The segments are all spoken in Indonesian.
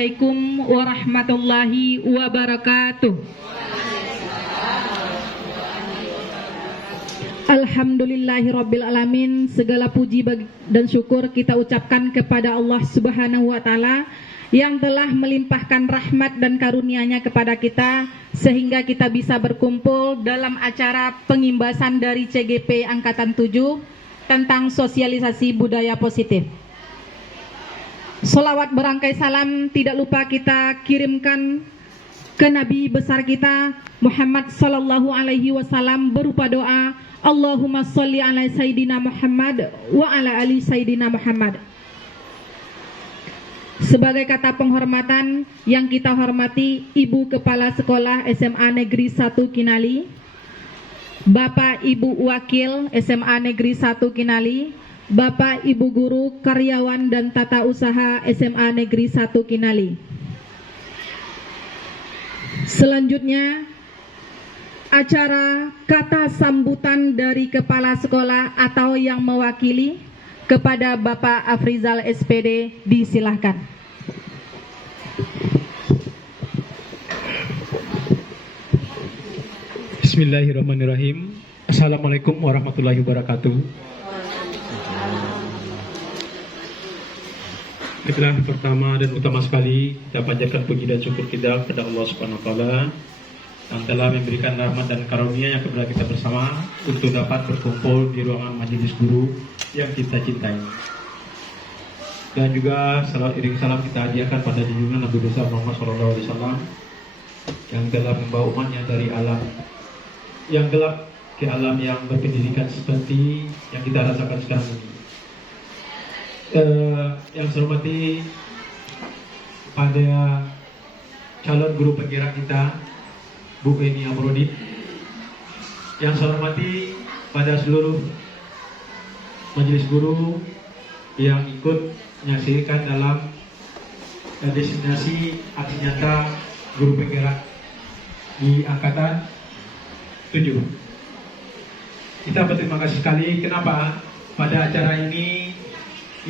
Assalamualaikum warahmatullahi wabarakatuh. Alhamdulillahirabbil alamin. Segala puji dan syukur kita ucapkan kepada Allah Subhanahu wa taala yang telah melimpahkan rahmat dan karunia-Nya kepada kita sehingga kita bisa berkumpul dalam acara pengimbasan dari CGP Angkatan 7 tentang sosialisasi budaya positif. Sholawat berangkai salam tidak lupa kita kirimkan ke Nabi besar kita Muhammad sallallahu alaihi wasallam berupa doa Allahumma sholli ala Sayyidina Muhammad wa ala ali Sayyidina Muhammad. Sebagai kata penghormatan yang kita hormati Ibu Kepala Sekolah SMA Negeri 1 Kinali, Bapak Ibu Wakil SMA Negeri 1 Kinali, Bapak Ibu Guru Karyawan dan Tata Usaha SMA Negeri 1 Kinali. Selanjutnya acara kata sambutan dari Kepala Sekolah atau yang mewakili kepada Bapak Afrizal SPD disilahkan. Bismillahirrahmanirrahim. Assalamualaikum warahmatullahi wabarakatuh. Itulah pertama dan utama sekali kita panjatkan puji dan syukur kita kepada Allah Subhanahu wa taala yang telah memberikan rahmat dan karunia-Nya kepada kita bersama untuk dapat berkumpul di ruangan majelis guru yang kita cintai. Dan juga iring salam kita hadiahkan pada junjungan Nabi besar Muhammad SAW yang telah membawa umatnya dari alam yang gelap ke alam yang berpendidikan seperti yang kita rasakan sekarang ini. Yang saya hormati pada calon guru penggerak kita Bu Eni Amrodi, yang saya hormati pada seluruh majelis guru yang ikut menyaksikan dalam destinasi aksi nyata guru penggerak di Angkatan 7. Kita berterima kasih sekali. Kenapa? Pada acara ini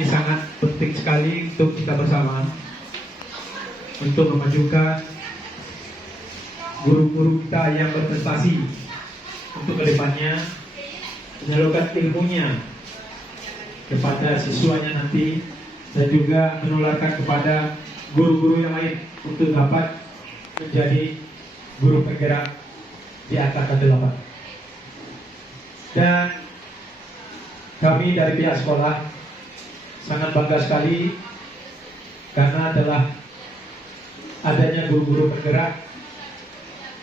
sangat penting sekali untuk kita bersama untuk memajukan guru-guru kita yang berprestasi untuk kedepannya menyalurkan ilmunya kepada siswanya nanti dan juga menularkan kepada guru-guru yang lain untuk dapat menjadi guru penggerak di Angkatan 8. Dan kami dari pihak sekolah sangat bangga sekali karena telah adanya guru-guru penggerak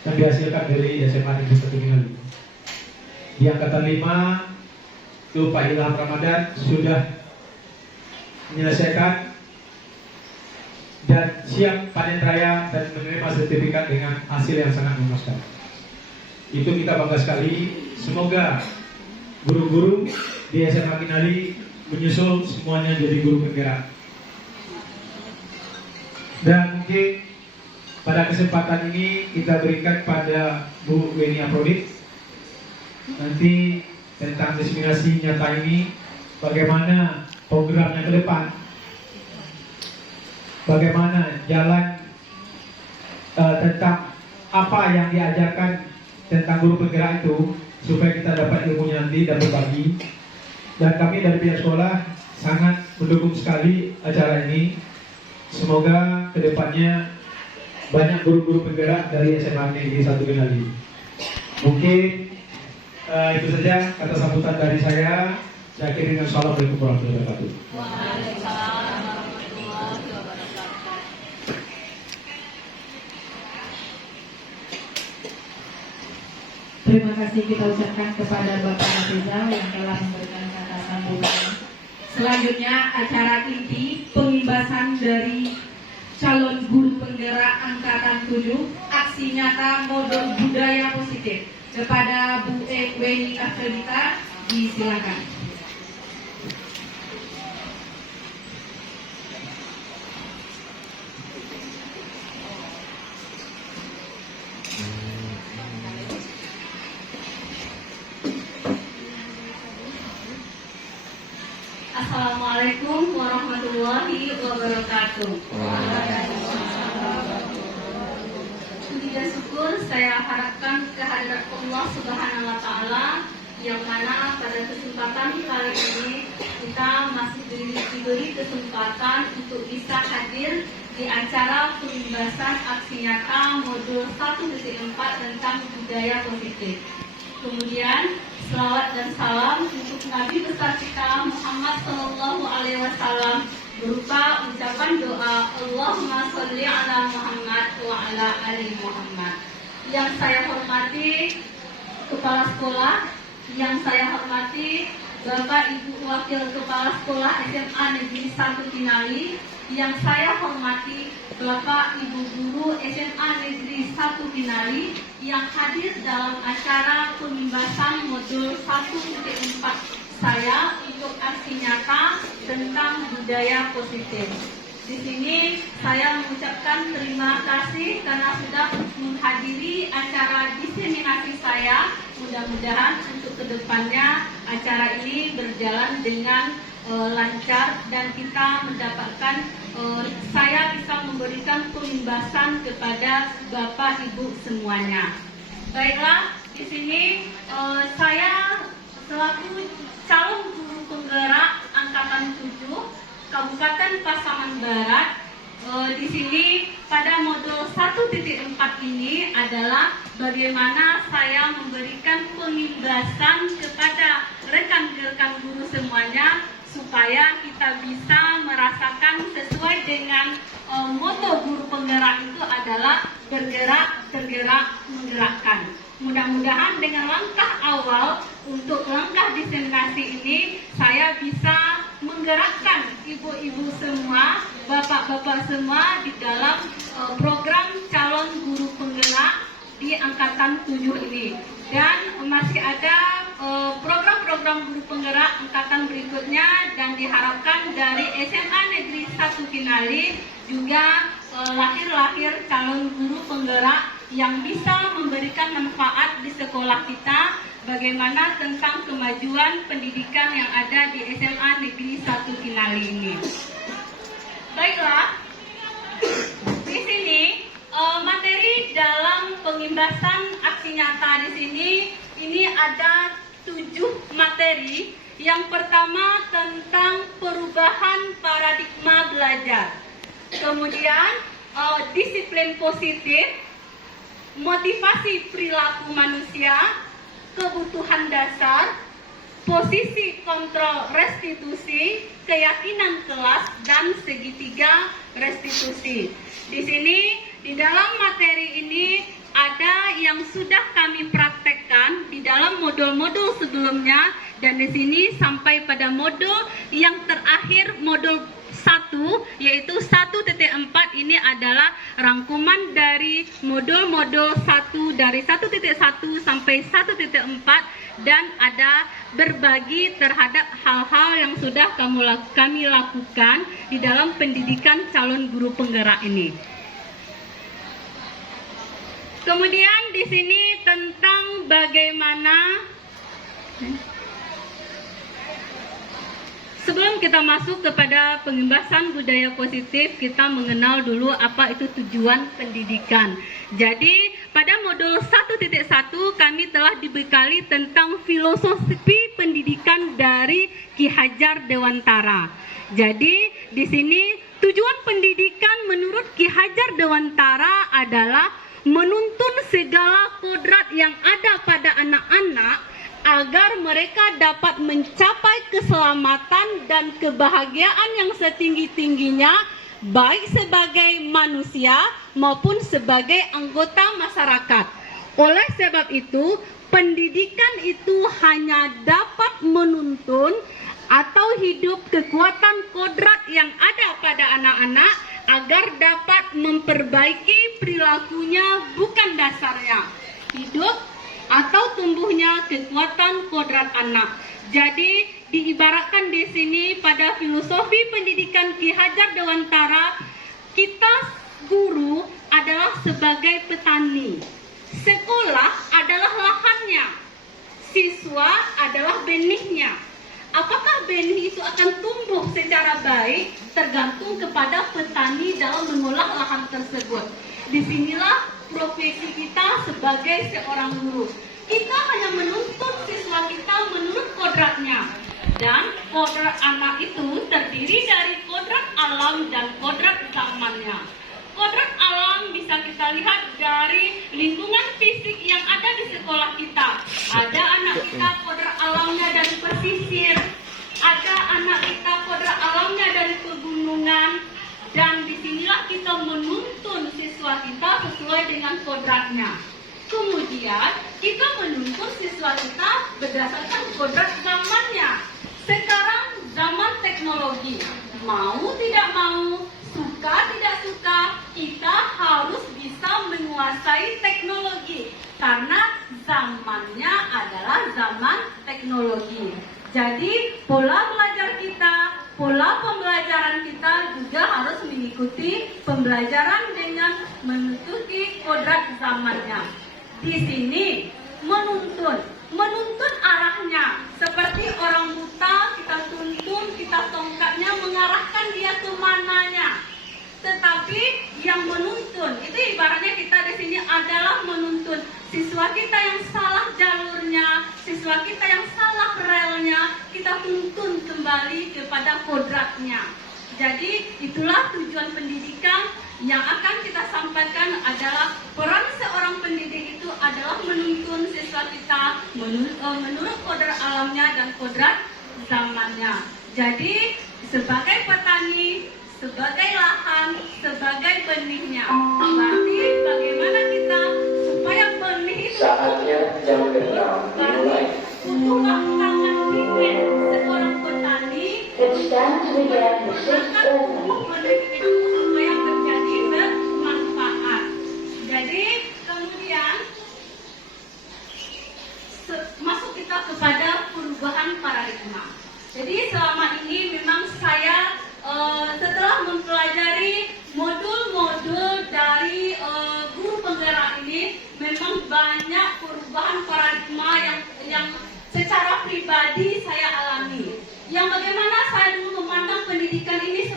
yang dihasilkan dari SMA Negeri 1 Kinali. Di Angkatan 5 itu Pak Ilham Ramadan sudah menyelesaikan dan siap panen raya dan menerima sertifikat dengan hasil yang sangat memuaskan. Itu kita bangga sekali. Semoga guru-guru di SMA Kinali menyusul semuanya jadi guru penggerak. Dan mungkin pada kesempatan ini kita berikan pada Bu Eni Amrodi nanti tentang diseminasi nyata ini, bagaimana programnya ke depan, bagaimana jalan tentang apa yang diajarkan tentang guru penggerak itu supaya kita dapat ilmunya nanti dan berbagi. Dan kami dari pihak sekolah sangat mendukung sekali acara ini. Semoga kedepannya banyak guru-guru penggerak dari SMA Negeri 1 Kinali. Mungkin itu saja kata sambutan dari saya. Saya akhiri dengan Assalamualaikum warahmatullahi wabarakatuh. Waalaikumsalam warahmatullahi wabarakatuh. Terima kasih kita ucapkan kepada Bapak Afrizal yang telah memberikan kata sambutan. Selanjutnya acara inti pengimbasan dari calon guru penggerak Angkatan 7 aksi nyata model budaya positif kepada Bu Weni Afrodita disilakan. Assalamualaikum warahmatullahi wabarakatuh. syukur saya harapkan kehadirat Allah Subhanahu wa Ta'ala, yang mana pada kesempatan kali ini kita masih diberi kesempatan untuk bisa hadir di acara pembahasan aksi nyata modul 1.4 tentang budaya positif. Kemudian selawat dan salam untuk Nabi besar kita Muhammad Sallallahu Alaihi Wasallam berupa ucapan doa Allahumma sholli ala Muhammad wa ala ali Muhammad. Yang saya hormati Kepala Sekolah, yang saya hormati Bapak Ibu Wakil Kepala Sekolah SMA Negeri 1 Kinali, yang saya hormati Bapak Ibu Guru SMA Negeri 1 Kinali yang hadir dalam acara pembahasan modul 1.4 saya untuk aksi nyata tentang budaya positif. Di sini saya mengucapkan terima kasih karena sudah menghadiri acara diseminasi saya. Mudah-mudahan untuk kedepannya acara ini berjalan dengan lancar dan kita mendapatkan saya bisa memberikan pembahasan kepada Bapak Ibu semuanya. Baiklah, di sini saya selaku calon guru penggerak angkatan 7 Kabupaten Pasaman Barat, di sini pada modul 1.4 ini adalah bagaimana saya memberikan pembahasan kepada rekan-rekan guru semuanya supaya kita bisa merasakan sesuai dengan moto guru penggerak itu adalah bergerak, tergerak, menggerakkan. Mudah-mudahan dengan langkah awal untuk langkah diseminasi ini saya bisa menggerakkan ibu-ibu semua, bapak-bapak semua di dalam program calon guru penggerak di angkatan 7 ini. Dan masih ada program-program guru penggerak angkatan berikutnya dan diharapkan dari SMA Negeri 1 Kinali juga lahir-lahir calon guru penggerak yang bisa memberikan manfaat di sekolah kita, bagaimana tentang kemajuan pendidikan yang ada di SMA Negeri 1 Kinali ini. Baiklah, di sini materi dalam pembahasan aksi nyata di sini ini ada 7 materi. Yang pertama tentang perubahan paradigma belajar. Kemudian disiplin positif, motivasi perilaku manusia, kebutuhan dasar, posisi kontrol restitusi, keyakinan kelas, dan segitiga restitusi. Di sini, di dalam materi ini ada yang sudah kami praktekkan di dalam modul-modul sebelumnya, dan di sini sampai pada modul yang terakhir, modul 1, yaitu 1.4 ini adalah rangkuman dari modul-modul 1 dari 1.1 sampai 1.4 dan ada berbagi terhadap hal-hal yang sudah kami lakukan di dalam pendidikan calon guru penggerak ini. Kemudian di sini tentang bagaimana sebelum kita masuk kepada pembahasan budaya positif, kita mengenal dulu apa itu tujuan pendidikan. Jadi, pada modul 1.1 kami telah dibekali tentang filosofi pendidikan dari Ki Hajar Dewantara. Jadi, di sini tujuan pendidikan menurut Ki Hajar Dewantara adalah menuntun segala kodrat yang ada pada anak-anak agar mereka dapat mencapai keselamatan dan kebahagiaan yang setinggi-tingginya, baik sebagai manusia maupun sebagai anggota masyarakat. Oleh sebab itu, pendidikan itu hanya dapat menuntun atau hidup kekuatan kodrat yang ada pada anak-anak agar dapat memperbaiki perilakunya, bukan dasarnya. Hidup atau tumbuhnya kekuatan kodrat anak. Jadi diibaratkan di sini pada filosofi pendidikan Ki Hajar Dewantara, kita guru adalah sebagai petani. Sekolah adalah lahannya. Siswa adalah benihnya. Apakah benih itu akan tumbuh secara baik tergantung kepada petani dalam mengolah lahan tersebut. Disinilah profesi kita sebagai seorang guru. Kita hanya menuntut siswa kita menurut kodratnya. Dan kodrat anak itu terdiri dari kodrat alam dan kodrat zamannya. Kodrat alam bisa kita lihat dari lingkungan fisik yang ada di sekolah kita. Ada anak kita kodrat alamnya dari pesisir, ada anak kita kodrat alamnya dari pegunungan, dan disinilah kita menuntun siswa kita sesuai dengan kodratnya. Kemudian kita menuntun siswa kita berdasarkan kodrat zamannya. Sekarang zaman teknologi, mau tidak mau, suka tidak suka, kita harus bisa menguasai teknologi karena zamannya adalah zaman teknologi. Jadi pola belajar kita, pola pembelajaran kita juga harus mengikuti pembelajaran dengan mengikuti kodrat zamannya. Di sini menuntun arahnya seperti orang buta, kita tuntun, kita tongkatnya mengarahkan dia ke mananya. Tetapi yang menuntun itu ibaratnya kita di sini adalah menuntun siswa kita yang salah jalurnya, siswa kita yang salah relnya, kita tuntun kembali kepada kodratnya. Jadi itulah tujuan pendidikan. Yang akan kita sampaikan adalah peran seorang pendidik itu adalah menuntun siswa kita menurut kodrat alamnya dan kodrat zamannya. Jadi sebagai petani, sebagai lahan, sebagai benihnya, berarti bagaimana kita supaya benih itu saatnya jam 6 dimulai. butuh tangan dingin seorang petani It's time to begin the sixth lesson. benih itu supaya menjadi bermanfaat. Jadi kemudian masuk kita kepada perubahan paradigma. Jadi selama ini memang saya setelah mempelajari modul-modul dari guru penggerak ini, memang banyak perubahan paradigma yang secara pribadi saya alami. Yang bagaimana saya dulu memandang pendidikan ini,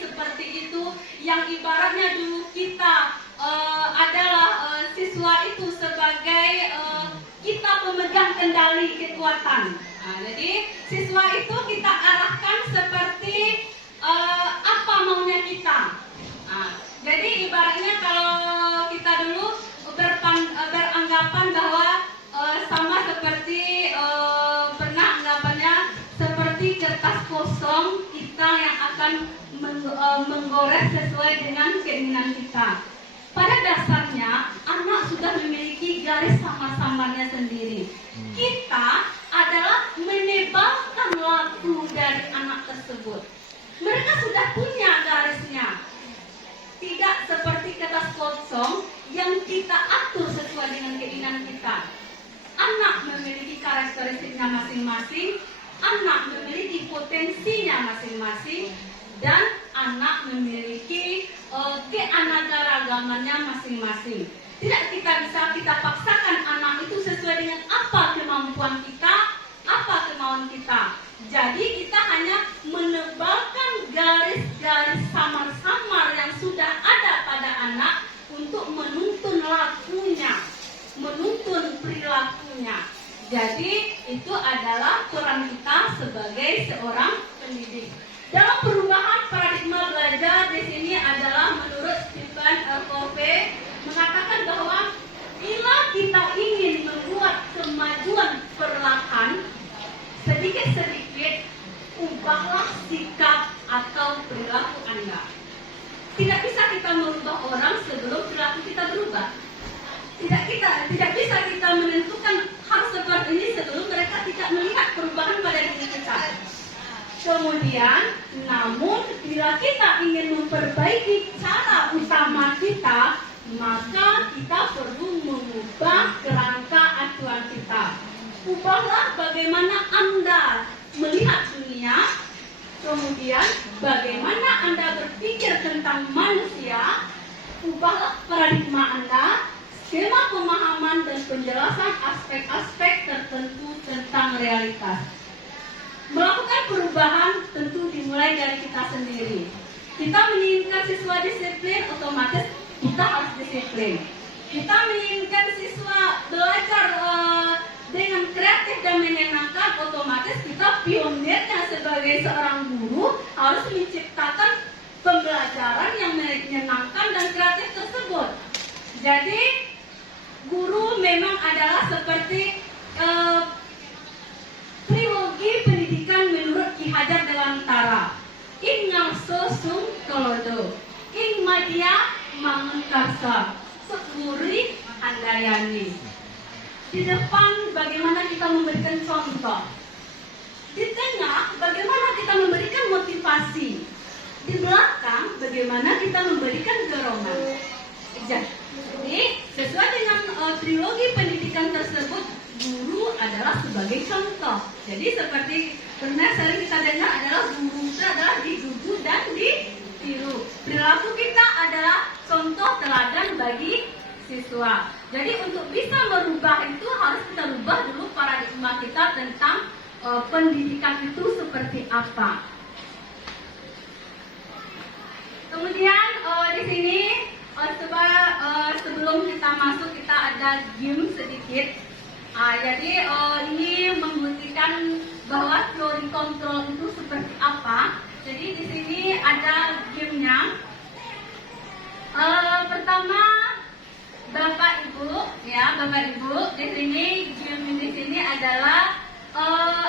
seperti itu, yang ibaratnya dulu kita adalah siswa itu sebagai kita pemegang kendali kekuatan. Nah, jadi siswa itu kita arahkan seperti apa maunya kita. Nah, jadi ibaratnya kalau kita dulu beranggapan bahwa sama seperti pernah anggapannya seperti kertas kosong kita yang akan menggores sesuai dengan keinginan kita. Pada dasarnya anak sudah memiliki garis sama-samanya sendiri. Kita adalah menebalkan laku dari anak tersebut. Mereka sudah punya garisnya. Tidak seperti kertas kosong yang kita atur sesuai dengan keinginan kita. Anak memiliki karakteristiknya masing-masing, anak memiliki potensinya masing-masing, dan anak memiliki keanekaragamannya masing-masing. Tidak kita paksakan anak itu sesuai dengan apa kemampuan kita, apa kemauan kita. Jadi kita hanya menebalkan garis-garis samar-samar yang sudah ada pada anak untuk menuntun lakunya, menuntun perilakunya. Jadi itu adalah peran kita sebagai seorang pendidik. Dalam perubahan paradigma belajar di sini adalah menurut Stephen Covey mengatakan bahwa bila kita ingin membuat kemajuan perlahan, sedikit-sedikit ubahlah sikap atau perilaku Anda. Tidak bisa kita merubah orang sebelum perilaku kita berubah. Tidak bisa kita menentukan hal seperti ini sebelum mereka tidak melihat perubahan pada diri kita. Kemudian, namun bila kita ingin memperbaiki cara utama kita, maka kita perlu mengubah kerangka acuan kita. Ubahlah bagaimana Anda melihat dunia, kemudian bagaimana Anda berpikir tentang manusia. Ubahlah paradigma Anda, skema pemahaman dan penjelasan aspek-aspek tertentu tentang realitas. Melakukan perubahan tentu dimulai dari kita sendiri. Kita menginginkan siswa disiplin, otomatis kita harus disiplin. Kita menginginkan siswa belajar dengan kreatif dan menyenangkan, otomatis kita pionirnya sebagai seorang guru harus menciptakan pembelajaran yang menyenangkan dan kreatif tersebut. Jadi guru memang adalah seperti trilogi pendidikan menurut Ki Hajar Dewantara. In Ngarso Sung Kolodo, In Madya Mangunkarsa, Sekuri Andayani. Di depan bagaimana kita memberikan contoh, di tengah bagaimana kita memberikan motivasi, di belakang bagaimana kita memberikan dorongan. Jadi sesuai dengan trilogi pendidikan tersebut, guru adalah sebagai contoh. Jadi seperti pernah sering kita dengar adalah guru itu adalah dituju dan ditiru. Perilaku kita adalah contoh teladan bagi siswa. Jadi untuk bisa merubah itu harus kita rubah dulu paradigma kita tentang pendidikan itu seperti apa. Kemudian di sini sebelum kita masuk kita ada game sedikit. Jadi ini membuktikan bahwa teori kontrol itu seperti apa. Jadi di sini ada gamenya. Pertama, Bapak Ibu, di sini game di sini adalah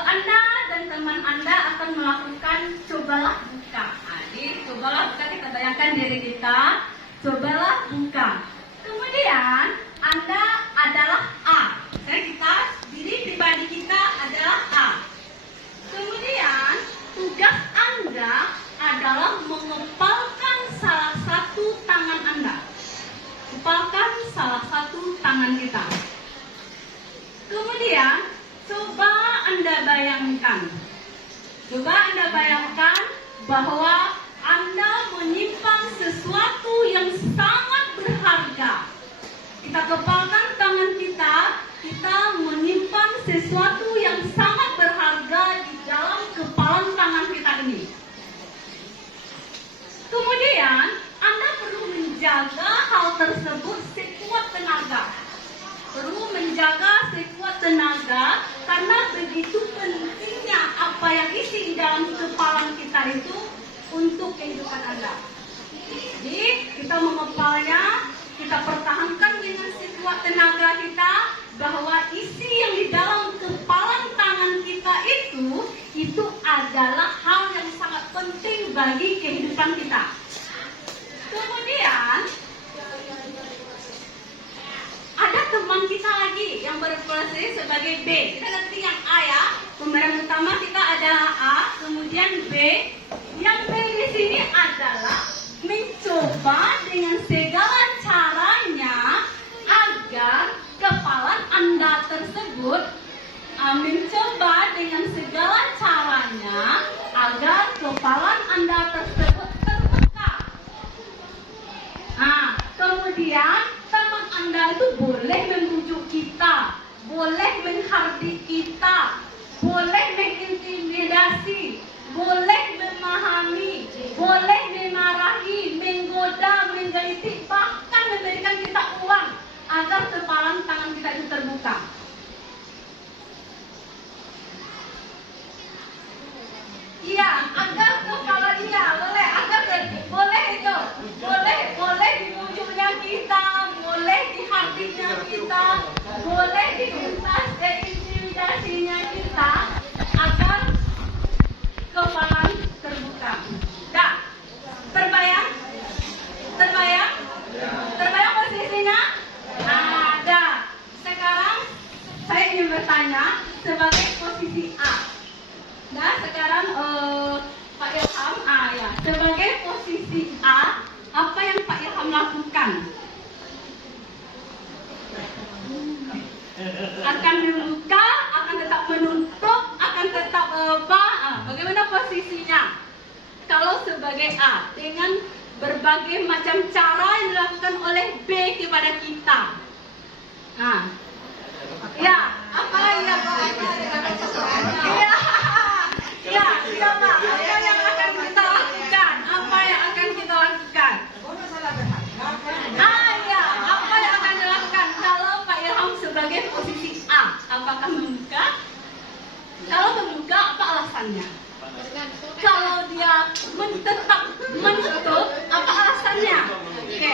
Anda dan teman Anda akan melakukan cobalah buka. Jadi cobalah buka, kita bayangkan diri kita, cobalah buka. Kemudian Anda adalah A. Diri pribadi kita adalah A. Kemudian tugas Anda adalah mengepalkan salah satu tangan Anda. Kepalkan salah satu tangan kita. Kemudian coba Anda bayangkan bahwa Anda menyimpan sesuatu yang sangat berharga. Kita kepalkan tangan kita menyimpan sesuatu yang sangat berharga di dalam kepalan tangan kita ini. Kemudian Anda perlu menjaga hal tersebut sekuat tenaga. Karena begitu pentingnya apa yang isi di dalam kepalan kita itu untuk kehidupan Anda. Jadi kita mengepalnya, kita pertahankan dengan sekuat tenaga kita bahwa isi yang di dalam kepalan tangan kita itu adalah hal yang sangat penting bagi kehidupan kita. Kemudian ada teman kita lagi yang berprofesi sebagai B. Kita ganti yang A ya. Pemeran utama kita adalah A, kemudian B. Yang B di sini adalah mencoba dengan segala caranya agar kepalan Anda tersebut terbuka. Kemudian teman Anda itu boleh membujuk kita, boleh menghardik kita, boleh mengintimidasi, boleh memahami, boleh memarahi, menggoda, menggelitik, bahkan memberikan kita uang agar kepalan tangan kita itu terbuka. Iya, agar kepala boleh itu, boleh dibujuknya kita, boleh dihardiknya kita, boleh diintimidasinya kita, agar kepala terbuka. Dah, terbayang posisinya? Ada. Sekarang saya ingin bertanya sebagai posisi A. Nah, sekarang Pak Ilham sebagai posisi A, apa yang Pak Ilham lakukan? Akan membuka, akan tetap menutup, akan tetap bagaimana posisinya? Kalau sebagai A, dengan berbagai macam cara yang dilakukan oleh B kepada kita. Ya, apa ya Pak? Ya Pak, apa yang akan kita lakukan? alasannya? Kalau dia tetap menutup, apa alasannya? Oke.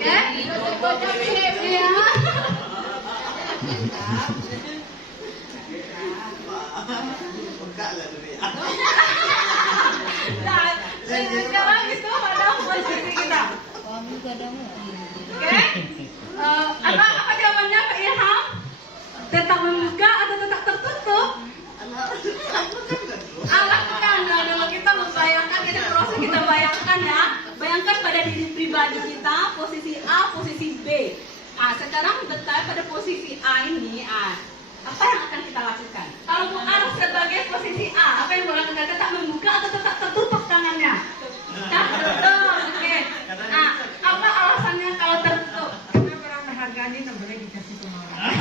Ya. Nah, sekarang itu pada posisi kita. Oke. Apa jawabannya Pak Ilham? Tetap membuka atau tetap tertutup? Lakukan. Kalau kita membayangkan, kita proses kita bayangkan ya. Bayangkan pada diri pribadi kita, posisi A, posisi B. Sekarang bertanya pada posisi A ini, apa yang akan kita lakukan? Kalau Bu Ar sebagai posisi A, apa yang boleh kita tetap membuka atau tetap tertutup tangannya? Tertutup, oke. Apa alasannya kalau tertutup? Karena barang berharganya tak boleh dikasih sama orang.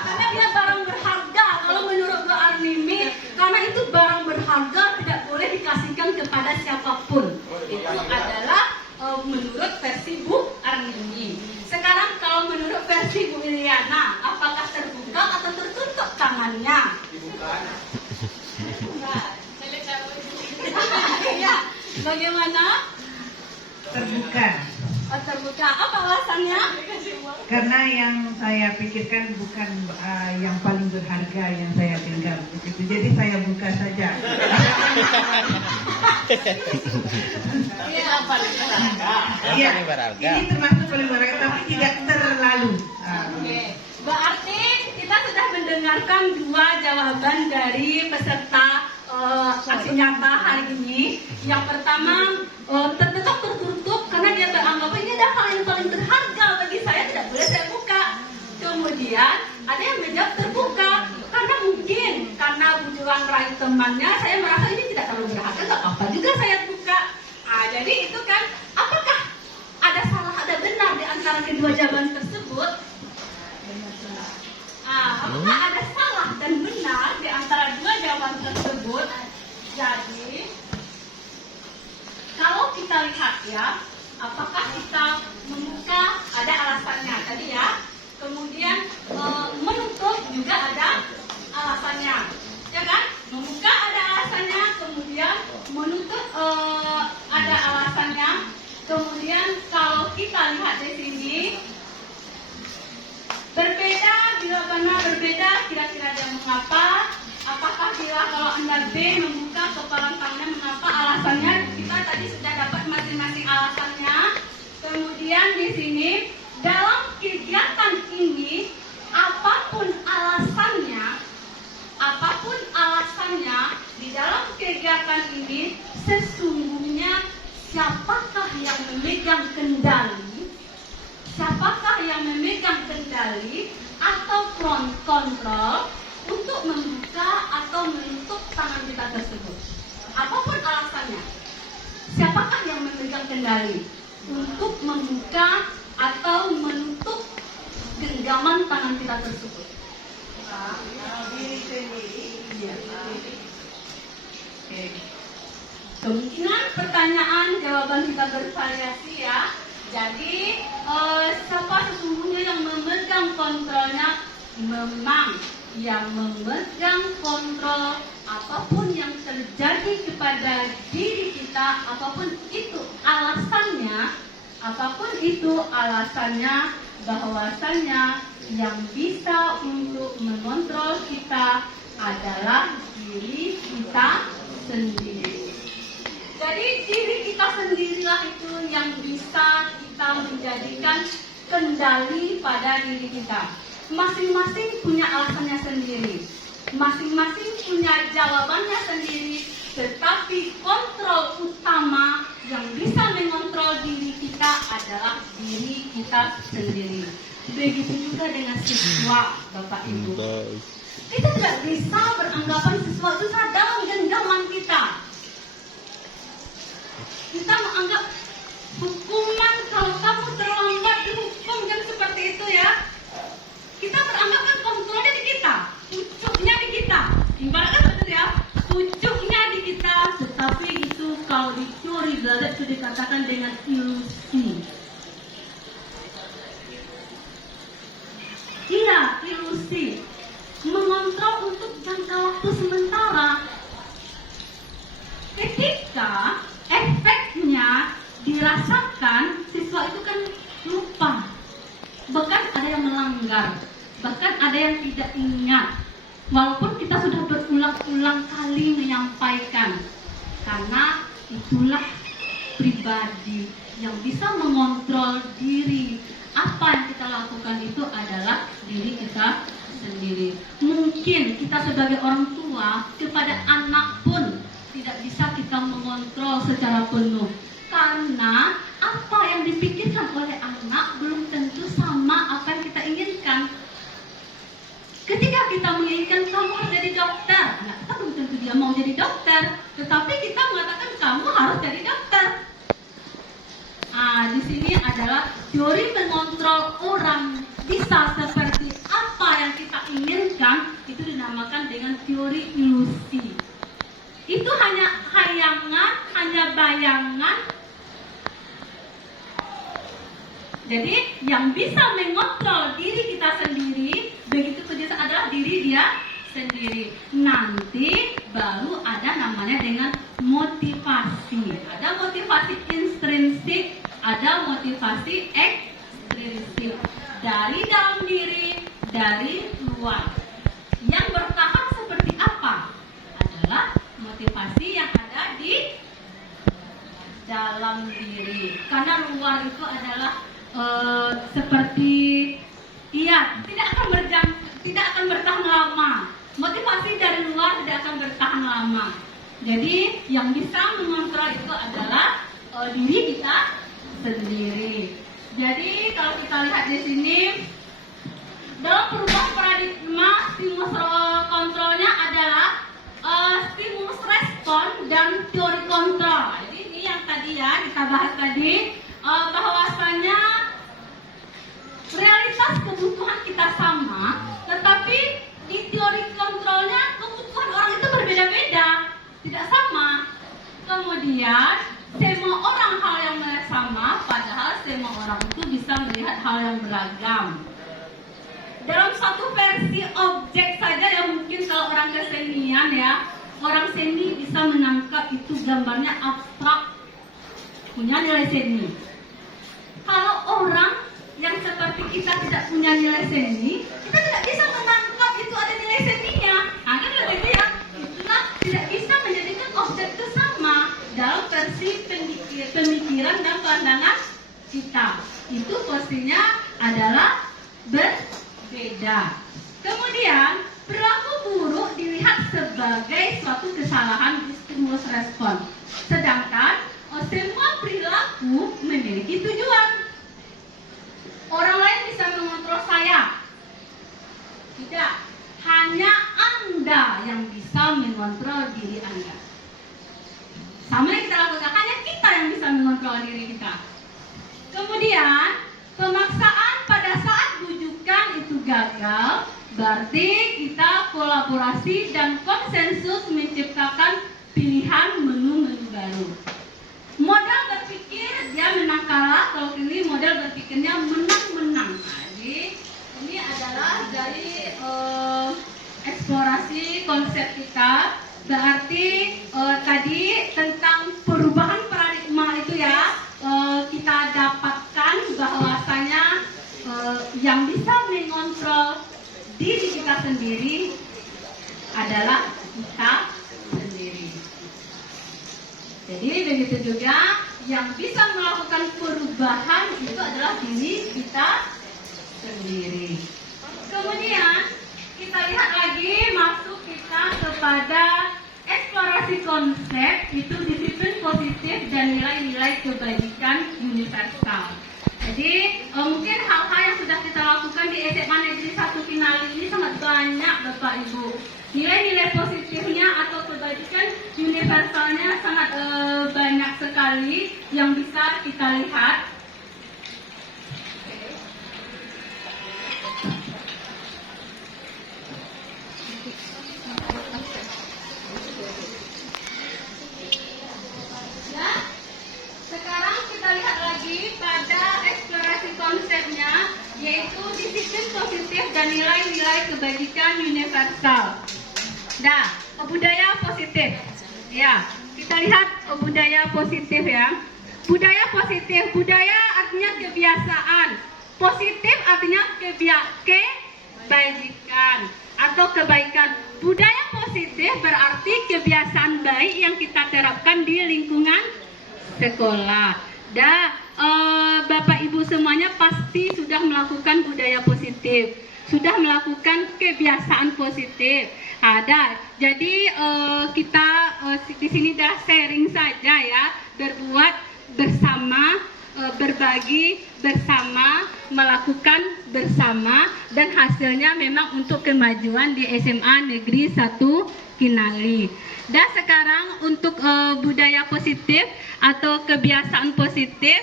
Karena dia barang berharga. Kalau menurut Bu Arnimi, karena itu barang berharga tidak boleh dikasihkan kepada siapapun. Itu adalah menurut versi Bu Arnimi. Sekarang kalau menurut versi Bu Iliana, apakah terbuka atau tertutup tangannya? Ya, bagaimana? Terbuka. Terbuka. Apa alasannya? Karena yang saya pikirkan bukan yang paling berharga yang saya pegang. Begitu. Jadi saya buka saja. Iya. Ini termasuk paling berharga, tapi tidak terlalu. Oke. Berarti kita sudah mendengarkan dua jawaban dari peserta aksi nyata hari ini. Yang pertama, tetap tertutup karena dia beranggapan ini adalah hal yang paling berharga bagi saya, tidak boleh saya buka. Kemudian ada yang menjawab terbuka karena mungkin karena bujuan raih temannya, saya merasa ini tidak terlalu berharga, nggak apa-apa juga saya buka. Jadi itu kan, apakah ada salah ada benar di antara kedua jawaban tersebut? Apakah ada salah dan benar di antara dua jawaban tersebut? Jadi, kalau kita lihat ya, apakah kita membuka ada alasannya tadi ya, kemudian menutup juga ada alasannya, ya kan? Membuka ada alasannya, kemudian menutup ada alasannya, kemudian kalau kita lihat di sini. Berbeda, bila benar berbeda, kira-kira dia mengapa? Apakah bila kalau Anda B membuka kepalan tangannya mengapa? Alasannya kita tadi sudah dapat masing-masing alasannya. Kemudian di sini dalam kegiatan ini apapun alasannya di dalam kegiatan ini sesungguhnya siapakah yang memegang kendali? Siapakah yang memegang kendali atau kontrol untuk membuka atau menutup tangan kita tersebut? Apapun alasannya, siapakah yang memegang kendali untuk membuka atau menutup genggaman tangan kita tersebut? Kemungkinan pertanyaan jawaban kita bervariasi ya. Jadi siapa sesungguhnya yang memegang kontrolnya? Memang yang memegang kontrol apapun yang terjadi kepada diri kita, apapun itu alasannya, bahwasannya yang bisa untuk mengontrol kita adalah diri kita sendiri. Jadi diri kita sendirilah itu yang bisa kita menjadikan kendali pada diri kita. Masing-masing punya alasannya sendiri, masing-masing punya jawabannya sendiri, tetapi kontrol utama yang bisa mengontrol diri kita adalah diri kita sendiri. Begitu juga dengan siswa, Bapak Ibu. Kita tidak bisa beranggapan siswa itu dalam genggaman kita. Kita menganggap hukuman kalau kamu terlambat dihukum kan seperti itu ya. Kita beranggapan kontrolnya di kita, pucuknya di kita. Ibaratnya seperti ya, pucuknya di kita, tetapi itu kalau di teori belajar itu dikatakan dengan ilusi. Iya, ilusi. bisa efeknya dirasakan, siswa itu kan lupa, bahkan ada yang melanggar, bahkan ada yang tidak ingat, walaupun kita sudah berulang-ulang kali menyampaikan. Karena itulah pribadi yang bisa mengontrol diri. Apa yang kita lakukan itu adalah diri kita sendiri. Mungkin kita sebagai orang tua kepada anak pun tidak bisa kita mengontrol secara penuh, karena apa yang dipikirkan oleh anak belum tentu sama apa yang kita inginkan. Ketika kita menginginkan kamu harus jadi dokter, anak kita belum tentu dia mau jadi dokter, tetapi kita mengatakan kamu harus jadi dokter. Di sini adalah teori mengontrol orang bisa seperti apa yang kita inginkan, itu dinamakan dengan teori ilusi. Itu hanya khayangan, hanya bayangan. Jadi yang bisa mengontrol diri kita sendiri, begitu saja adalah diri dia sendiri. Nanti baru ada namanya dengan motivasi. Ada motivasi intrinsik, ada motivasi ekstrinsik. Dari dalam diri, dari luar. Yang bertahap seperti apa? Adalah motivasi yang ada di dalam diri. Karena luar itu adalah seperti tidak akan bertahan lama. Motivasi dari luar tidak akan bertahan lama. Jadi yang bisa mengontrol itu adalah diri kita sendiri. Jadi kalau kita lihat di sini, dalam perubahan paradigma stimulus kontrolnya adalah stimulus respon dan teori kontrol. Jadi ini yang tadi ya kita bahas tadi, bahwasanya realitas kebutuhan kita sama, tetapi di teori kontrolnya kebutuhan orang itu berbeda-beda, tidak sama. Kemudian semua orang hal yang sama, padahal semua orang itu bisa melihat hal yang beragam. Dalam satu versi objek saja ya, mungkin kalau orang kesenian ya, orang seni bisa menangkap itu gambarnya abstrak, punya nilai seni. Kalau orang yang seperti kita tidak punya nilai seni, kita tidak bisa menangkap itu ada nilai seninya. Kan begitu ya, itulah tidak bisa menjadikan objek itu sama dalam versi pemikiran dan pandangan kita. Itu pastinya adalah berbeda. Kemudian perilaku buruk dilihat sebagai suatu kesalahan di stimulus respon, sedangkan semua perilaku memiliki tujuan. Orang lain bisa mengontrol saya, tidak, hanya Anda yang bisa mengontrol diri Anda. Sama yang kita lakukan, hanya kita yang bisa mengontrol diri kita. Kemudian pemaksaan pada saat bujukan itu gagal, berarti kita kolaborasi dan konsensus menciptakan pilihan menu-menu baru. Model berpikir dia menang kalah, kalau ini model berpikirnya menang-menang. Jadi ini adalah dari eksplorasi konsep kita. Berarti tadi tentang perubahan paradigma itu ya, kita dapatkan bahwasanya yang bisa mengontrol diri kita sendiri adalah kita sendiri. Jadi begitu juga yang bisa melakukan perubahan itu adalah diri kita sendiri. Kemudian kita lihat lagi, masuk kita kepada eksplorasi konsep, itu disiplin positif dan nilai-nilai kebajikan universal. Jadi mungkin hal-hal yang sudah kita lakukan di SMA Negeri 1 Finale ini sangat banyak Bapak Ibu. Nilai-nilai positifnya atau kebajikan universalnya sangat banyak sekali yang bisa kita lihat. Ya, sekarang kita lihat lagi pada eksplorasi konsepnya, yaitu disiplin positif dan nilai-nilai kebajikan universal. Nah, budaya positif. Ya, kita kita lihat budaya positif ya. Budaya positif, budaya artinya kebiasaan. Positif artinya kebajikan atau kebaikan. Budaya positif berarti kebiasaan baik yang kita terapkan di lingkungan sekolah. Bapak Ibu semuanya pasti sudah melakukan budaya positif, sudah melakukan kebiasaan positif. Ada. Jadi kita di sini dah sharing saja ya, berbuat bersama, berbagi bersama, melakukan bersama, dan hasilnya memang untuk kemajuan di SMA Negeri 1 Kinali. Dan sekarang untuk budaya positif atau kebiasaan positif,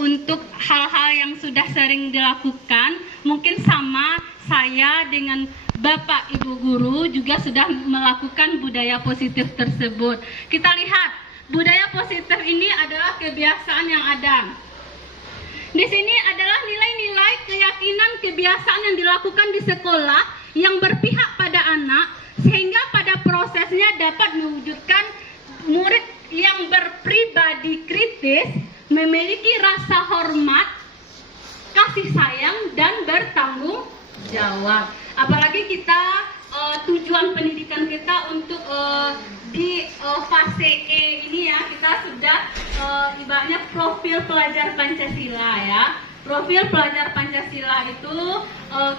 untuk hal-hal yang sudah sering dilakukan, mungkin sama saya dengan Bapak Ibu Guru juga sudah melakukan budaya positif tersebut. Kita lihat, budaya positif ini adalah kebiasaan yang ada. Di sini adalah nilai-nilai, keyakinan, kebiasaan yang dilakukan di sekolah yang berpihak pada anak, sehingga pada prosesnya dapat mewujudkan murid yang berpribadi kritis, memiliki rasa hormat, kasih sayang, dan bertanggung jawab. Apalagi kita tujuan pendidikan kita untuk di fase E ini ya, kita sudah ibaratnya profil pelajar Pancasila ya. Profil pelajar Pancasila itu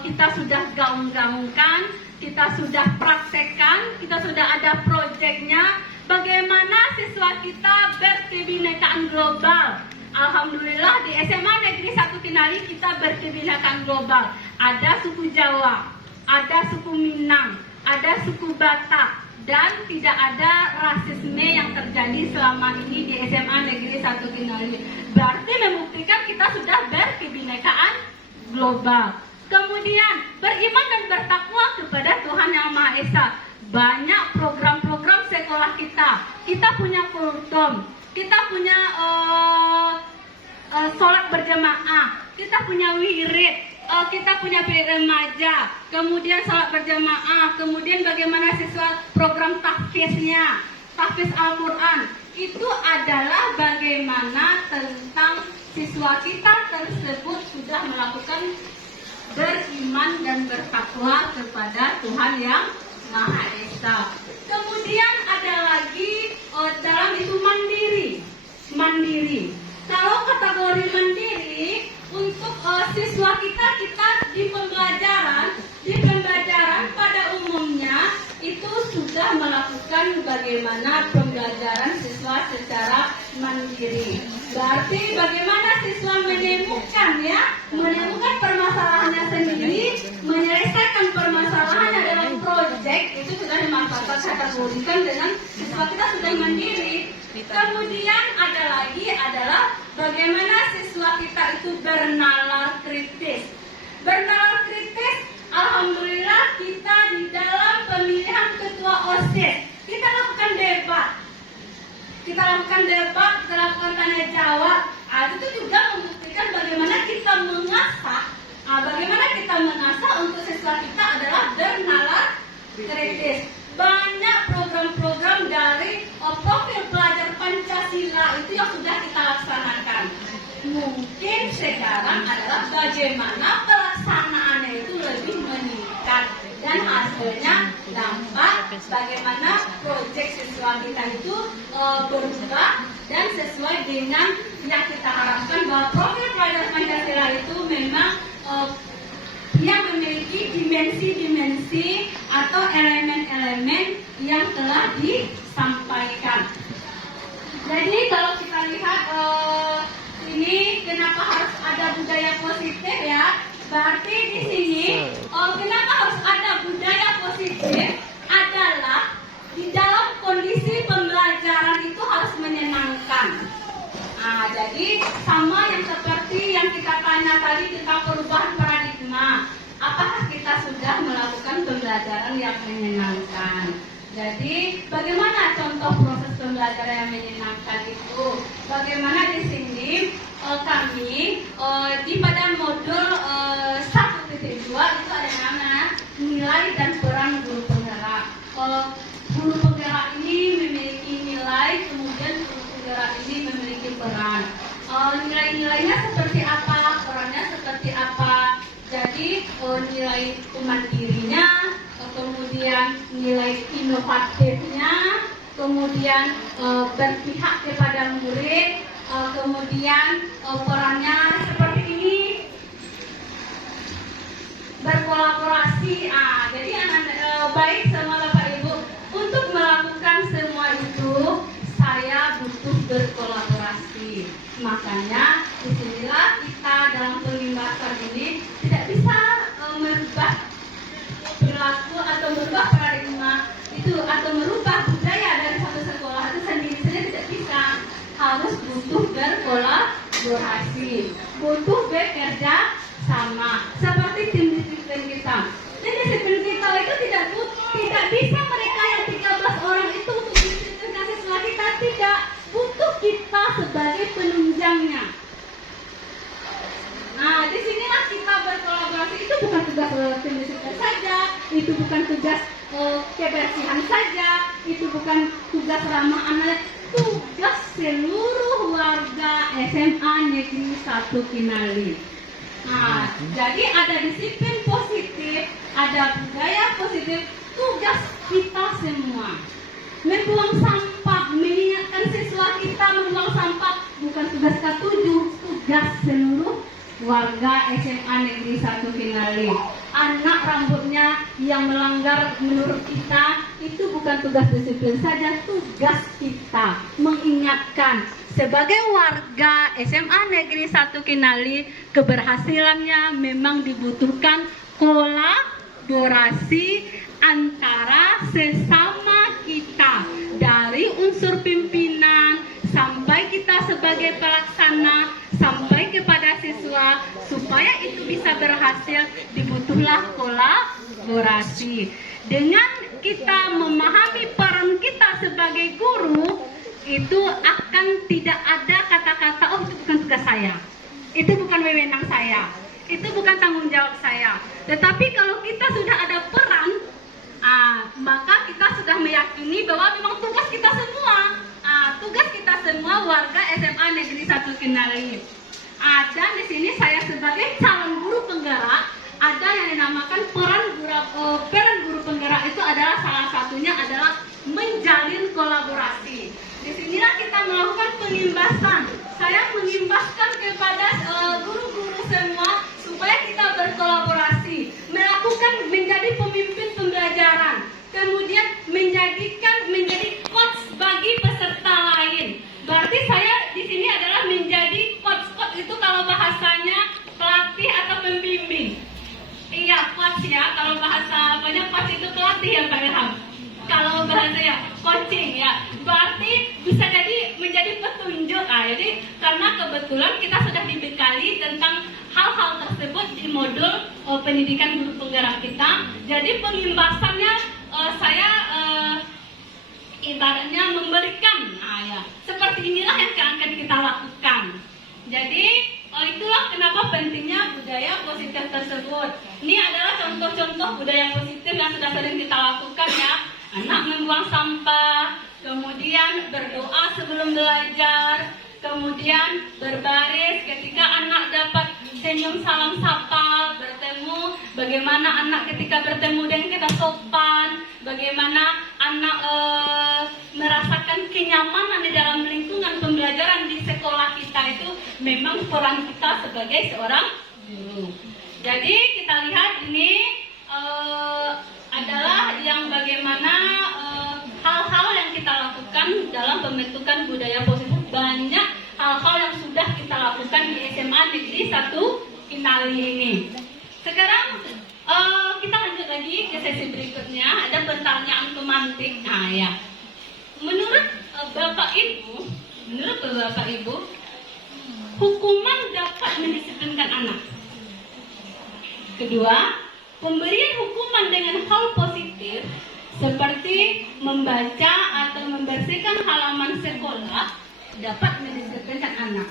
kita sudah gaung-gaungkan, kita sudah praktekkan, kita sudah ada proyeknya. Bagaimana siswa kita berkebinekaan global. Alhamdulillah di SMA Negeri 1 Kinali kita berkebinekaan global. Ada suku Jawa, ada suku Minang, ada suku Batak, dan tidak ada rasisme yang terjadi selama ini di SMA Negeri 1 Kinali. Berarti membuktikan kita sudah berkebinekaan global. Kemudian beriman dan bertakwa kepada Tuhan Yang Maha Esa. Banyak program-program sekolah kita. Kita punya kultum, kita punya sholat berjamaah, kita punya wirid, kita punya remaja, kemudian sholat berjamaah, kemudian bagaimana siswa program tahfiznya, tahfiz Al-Quran. Itu adalah bagaimana tentang siswa kita tersebut sudah melakukan beriman dan bertakwa kepada Tuhan Yang Maha Esa. Kemudian ada lagi dalam itu mandiri. Kalau kategori mandiri untuk siswa kita di pembelajaran pada umumnya itu sudah melakukan bagaimana pembelajaran siswa secara mandiri. Berarti bagaimana siswa menemukan permasalahannya sendiri, menyelesaikan permasalahannya dalam proyek, itu sudah dimanfaatkan kategorikan dengan siswa kita sudah mandiri. Kemudian ada lagi adalah bagaimana siswa kita itu bernalar kritis. Bernalar kritis, alhamdulillah kita di dalam pemilihan ketua OSIS, kita lakukan debat, kita lakukan tanya jawab. Itu juga membuktikan bagaimana kita mengasah untuk siswa kita adalah bernalar kritis. Banyak program-program dari profil pelajar Pancasila itu yang sudah kita laksanakan. Mungkin sekarang adalah bagaimana pelaksanaannya itu lebih meningkat, dan hasilnya dampak bagaimana proyek siswa kita itu berubah dan sesuai dengan yang kita harapkan, bahwa profil pelajar Pancasila itu memang yang memiliki dimensi-dimensi atau elemen-elemen yang telah disampaikan. Jadi kalau kita lihat ini kenapa harus ada budaya positif ya? Berarti di sini kenapa harus ada budaya positif adalah di dalam kondisi pembelajaran itu harus menyenangkan. Jadi sama yang seperti yang kita tanya tadi tentang perubahan paradigma. Apakah kita sudah melakukan pembelajaran yang menyenangkan? Jadi bagaimana contoh proses pembelajaran yang menyenangkan itu? Bagaimana di sini kami di pada modul 1.2 itu ada namanya nilai dan peran guru penggerak. Guru penggerak ini memiliki nilai, penggerak ini memiliki peran. Nilai-nilainya seperti apa, perannya seperti apa. Jadi nilai mandirinya, kemudian nilai inovatifnya, kemudian berpihak kepada murid, kemudian perannya seperti ini, berkolaborasi. Jadi baik sama Bapak Ibu, untuk melakukan semua itu saya butuh berkolaborasi. Makanya disinilah kita dalam pengimbasan ini tidak bisa merubah perilaku atau merubah paradigma itu atau merubah budaya dari satu sekolah itu sendiri saja tidak bisa. Harus butuh berkolaborasi, butuh bekerja sama seperti tim disiplin kita. Tim disiplin kita itu tidak bisa mereka yang 13 orang itu untuk disiplin siswa kita, tidak, butuh kita sebagai penunjangnya. Nah, disinilah kita berkolaborasi. Itu bukan tugas tim disiplin saja, itu bukan tugas kebersihan saja, itu bukan tugas ramah anak, tugas seluruh warga SMA Negeri 1 Kinali. Nah, jadi ada disiplin positif, ada budaya positif, tugas kita semua. Membuang sampah, mengingatkan siswa kita membuang sampah bukan tugas K7, tugas seluruh warga SMA Negeri 1 Kinali. Anak rambutnya yang melanggar menurut kita itu bukan tugas disiplin saja, tugas kita mengingatkan. Sebagai warga SMA Negeri 1 Kinali, keberhasilannya memang dibutuhkan kolaborasi antara sesama kita, dari unsur pimpinan sampai kita sebagai pelaksana sampai kepada siswa. Supaya itu bisa berhasil dibutuhlah kolaborasi. Dengan kita memahami peran kita sebagai guru, itu akan tidak ada kata-kata oh itu bukan tugas saya, itu bukan wewenang saya, itu bukan tanggung jawab saya. Tetapi kalau kita sudah ada peran, maka kita sudah meyakini bahwa memang tugas kita semua, tugas kita semua warga SMA Negeri 1 Kinali. Dan di sini saya sebagai calon guru penggerak, ada yang dinamakan peran guru penggerak. Itu adalah salah satunya adalah menjalin kolaborasi. Disinilah kita melakukan pengimbasan. Saya mengimbaskan kepada guru-guru semua supaya kita berkolaborasi, menjadi pemimpin pembelajaran, kemudian menjadi coach bagi peserta lain. Berarti saya di sini adalah menjadi coach itu kalau bahasanya pelatih atau pembimbing. Iya, coach ya. Kalau bahasa banyak coach itu pelatih ya Pak Ilham. Kalau bahasanya coaching ya, berarti bisa jadi menjadi petunjuk. Jadi karena kebetulan kita sudah dibekali tentang hal-hal tersebut di modul pendidikan guru penggerak kita. Jadi pengimbasannya saya ibaratnya memberikan. Seperti inilah yang akan kita lakukan. Jadi itulah kenapa pentingnya budaya positif tersebut. Ini adalah contoh-contoh budaya positif yang sudah sering kita lakukan ya. Anak membuang sampah, kemudian berdoa sebelum belajar, kemudian berbaris ketika anak dapat senyum salam sapa, bertemu, bagaimana anak ketika bertemu dengan kita sopan, bagaimana anak merasakan kenyamanan di dalam lingkungan pembelajaran di sekolah kita. Itu memang peran kita sebagai seorang guru. Jadi kita lihat ini adalah yang bagaimana hal-hal yang kita lakukan dalam pembentukan budaya positif. Banyak hal-hal yang sudah kita lakukan di SMA Negeri 1 Kinali ini. Sekarang kita lanjut lagi ke sesi berikutnya. Ada pertanyaan pemantik. Menurut Bapak Ibu, hukuman dapat mendisiplinkan anak. Kedua, pemberian hukuman dengan hal positif seperti membaca atau membersihkan halaman sekolah dapat mendisiplinkan anak.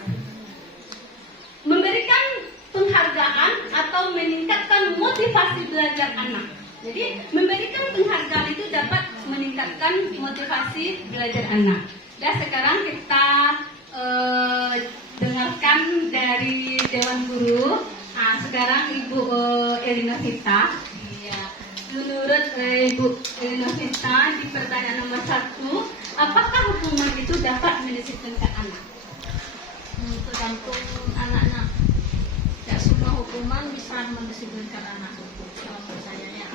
Memberikan penghargaan atau meningkatkan motivasi belajar anak. Jadi memberikan penghargaan itu dapat meningkatkan motivasi belajar anak. Dan sekarang kita dengarkan dari Dewan Guru. Nah, sekarang Ibu Elina Vita. Iya. Menurut Ibu Elina Vita di pertanyaan nomor 1, apakah hukuman itu dapat mendisiplinkan anak? Tergantung anaknya. Tidak semua hukuman bisa mendisiplinkan anak. Kalau percayanya.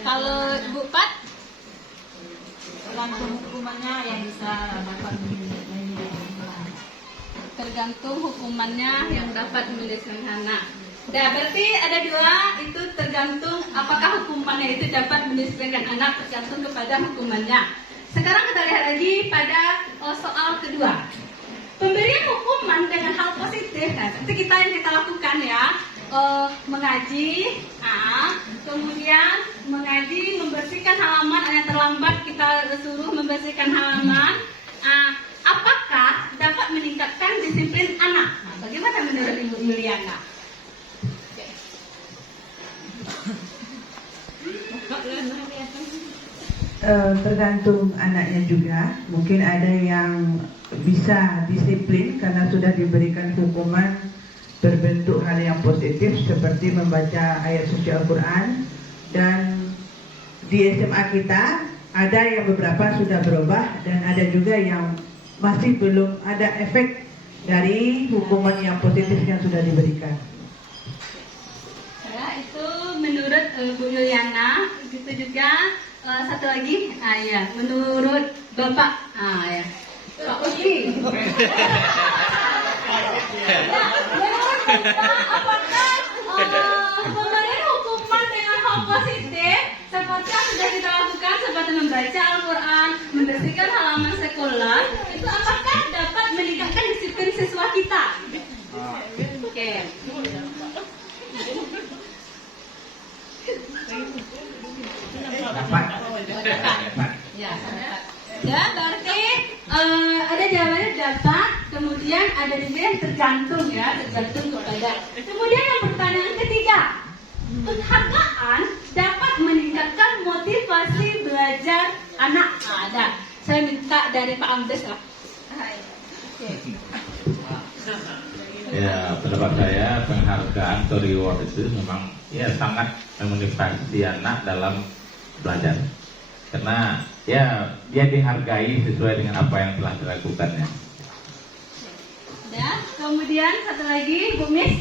Kalau Ibu Pat? Tergantung hukumannya yang bisa dapat mendisiplinkan. Tergantung hukumannya yang dapat mendisiplinkan anak. Nah, berarti ada dua, itu tergantung apakah hukumannya itu dapat mendisiplinkan anak, tergantung kepada hukumannya. Sekarang kita lihat lagi pada soal kedua. Pemberian hukuman dengan hal positif, nah, seperti kita lakukan ya, mengaji, kemudian mengaji, membersihkan halaman, ada yang terlambat kita suruh membersihkan halaman. Apakah dapat meningkatkan disiplin anak? Nah, bagaimana menurut Ibu Yuliana? Tergantung anaknya juga. Mungkin ada yang bisa disiplin karena sudah diberikan hukuman berbentuk hal yang positif seperti membaca ayat suci Al-Quran. Dan di SMA kita ada yang beberapa sudah berubah dan ada juga yang masih belum ada efek dari hukuman yang positif yang sudah diberikan. Ya, itu menurut Bu Yuliana. Begitu juga satu lagi, ya, menurut Bapak, ya, Pak Uki. Menurut Bapak, apakah pemberian hukuman dengan hal positif seperti yang sudah kita lakukan seperti membaca Al-Quran, membersihkan halaman sekolah, itu apakah dapat meningkatkan disiplin siswa kita? Oke. Dapat. Ya, berarti ada jawabannya dapat, kemudian ada juga yang tergantung ya, tergantung kepada. Kemudian yang pertanyaan ketiga, penghargaan dapat meningkatkan motivasi belajar anak. Ada. Saya minta dari Pak Amdes lah. Ya, pendapat saya penghargaan atau reward itu memang ya sangat memotivasi anak dalam belajar. Karena ya dia dihargai sesuai dengan apa yang telah dilakukannya. Ya, kemudian satu lagi Bu Miss.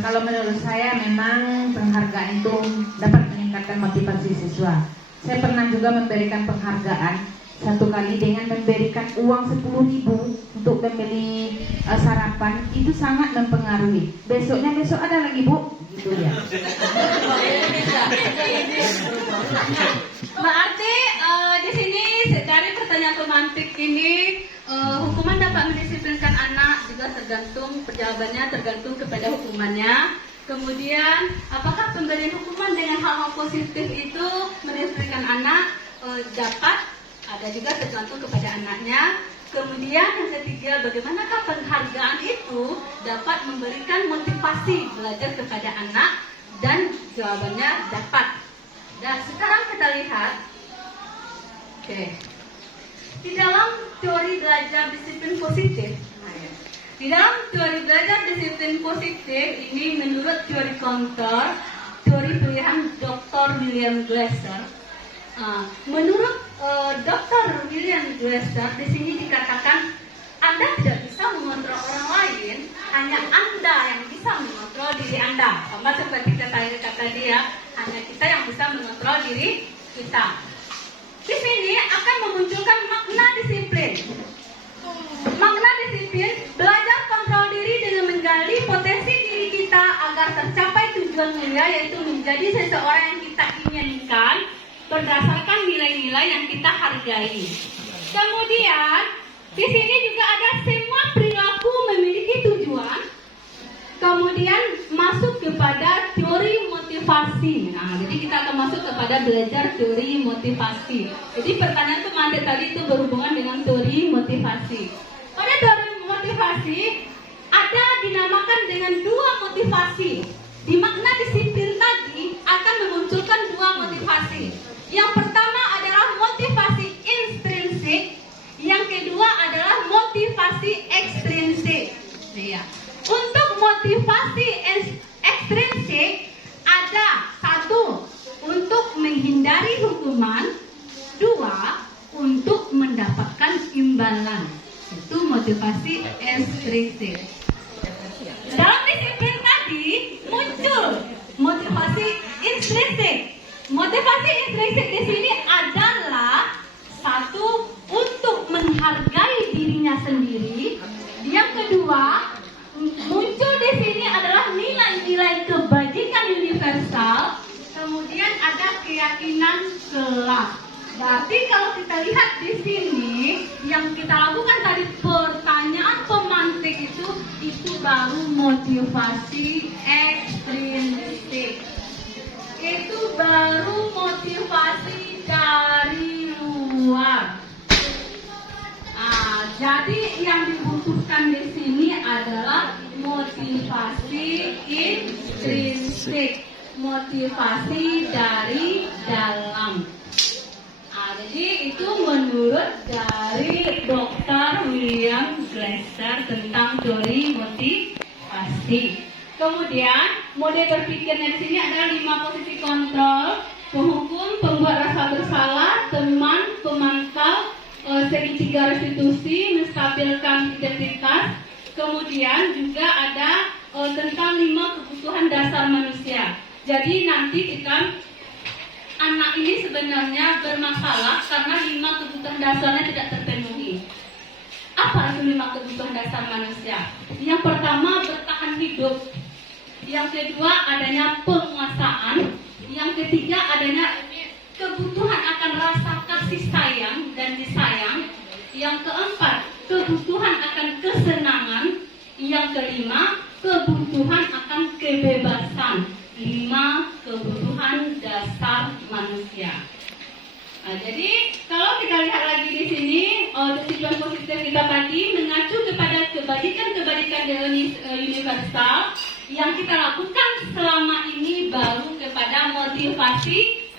Kalau menurut saya memang penghargaan itu dapat meningkatkan motivasi siswa. Saya pernah juga memberikan penghargaan satu kali dengan memberikan uang 10.000 untuk membeli sarapan, itu sangat mempengaruhi. Besok ada lagi Bu, gitu ya. Berarti di sini dari pertanyaan pemantik ini hukuman dapat mendisiplinkan anak juga tergantung jawabannya tergantung kepada hukumannya. Kemudian apakah pemberian hukuman dengan hal-hal positif itu mendisiplinkan anak? Dapat, ada juga tergantung kepada anaknya. Kemudian yang ketiga, bagaimanakah penghargaan itu dapat memberikan motivasi belajar kepada anak? Dan jawabannya dapat. Dan sekarang kita lihat, di dalam teori belajar disiplin positif, di dalam teori belajar disiplin positif ini menurut teori counter, teori pilihan Dr. William Glasser. Menurut Dr. William Glasser di sini dikatakan Anda tidak bisa mengontrol orang lain, hanya Anda yang bisa mengontrol diri Anda. Sama seperti kata dia, hanya kita yang bisa mengontrol diri kita. Di sini akan memunculkan makna disiplin. Makna disiplin belajar kontrol diri dengan menggali potensi diri kita agar tercapai tujuan mulia, yaitu menjadi seseorang yang kita inginkan berdasarkan nilai-nilai yang kita hargai. Kemudian di sini juga ada semua perilaku memiliki tujuan. Kemudian masuk kepada teori motivasi. Nah, jadi kita akan masuk kepada belajar teori motivasi. Jadi pertanyaan pemantik tadi itu berhubungan dengan teori motivasi. Pada teori motivasi ada dinamakan dengan dua motivasi. Di makna disiplin tadi akan memunculkan dua motivasi. Yang pertama adalah motivasi intrinsik, yang motivasi ekstrinsik ada: 1. Untuk menghindari hukuman, 2. Untuk mendapatkan imbalan. Itu motivasi ekstrinsik. Dalam disiplin tadi muncul motivasi intrinsik. Motivasi intrinsik di sini adalah 1. Untuk menghargai dirinya sendiri. Yang kedua, muncul di sini adalah nilai-nilai kebajikan universal. Kemudian ada keyakinan kelak. Berarti kalau kita lihat di sini yang kita lakukan tadi pertanyaan pemantik itu baru motivasi ekstrinsik. Itu baru motivasi dari luar. Jadi yang dibutuhkan di sini adalah motivasi intrinsik, motivasi dari dalam. Jadi itu menurut dari Dr. William Glasser tentang teori motivasi. Kemudian mode berpikirnya di sini ada 5 posisi kontrol: penghukum, pembuat rasa bersalah, teman, pemantau, segitiga restitusi, menstabilkan identitas. Kemudian juga ada tentang 5 kebutuhan dasar manusia. Jadi nanti kita anak ini sebenarnya bermasalah karena 5 kebutuhan dasarnya tidak terpenuhi. Apa itu 5 kebutuhan dasar manusia? Yang pertama, bertahan hidup. Yang kedua, adanya penguasaan. Yang ketiga, adanya kebutuhan akan rasa kasih sayang dan disayang. Yang keempat, kebutuhan akan kesenangan. Yang kelima, kebutuhan akan kebebasan. 5 kebutuhan dasar manusia. Jadi kalau kita lihat lagi di sini, disiplin positif kita tadi mengacu kepada kebajikan-kebajikan universal yang kita lakukan selama ini baru kepada motivasi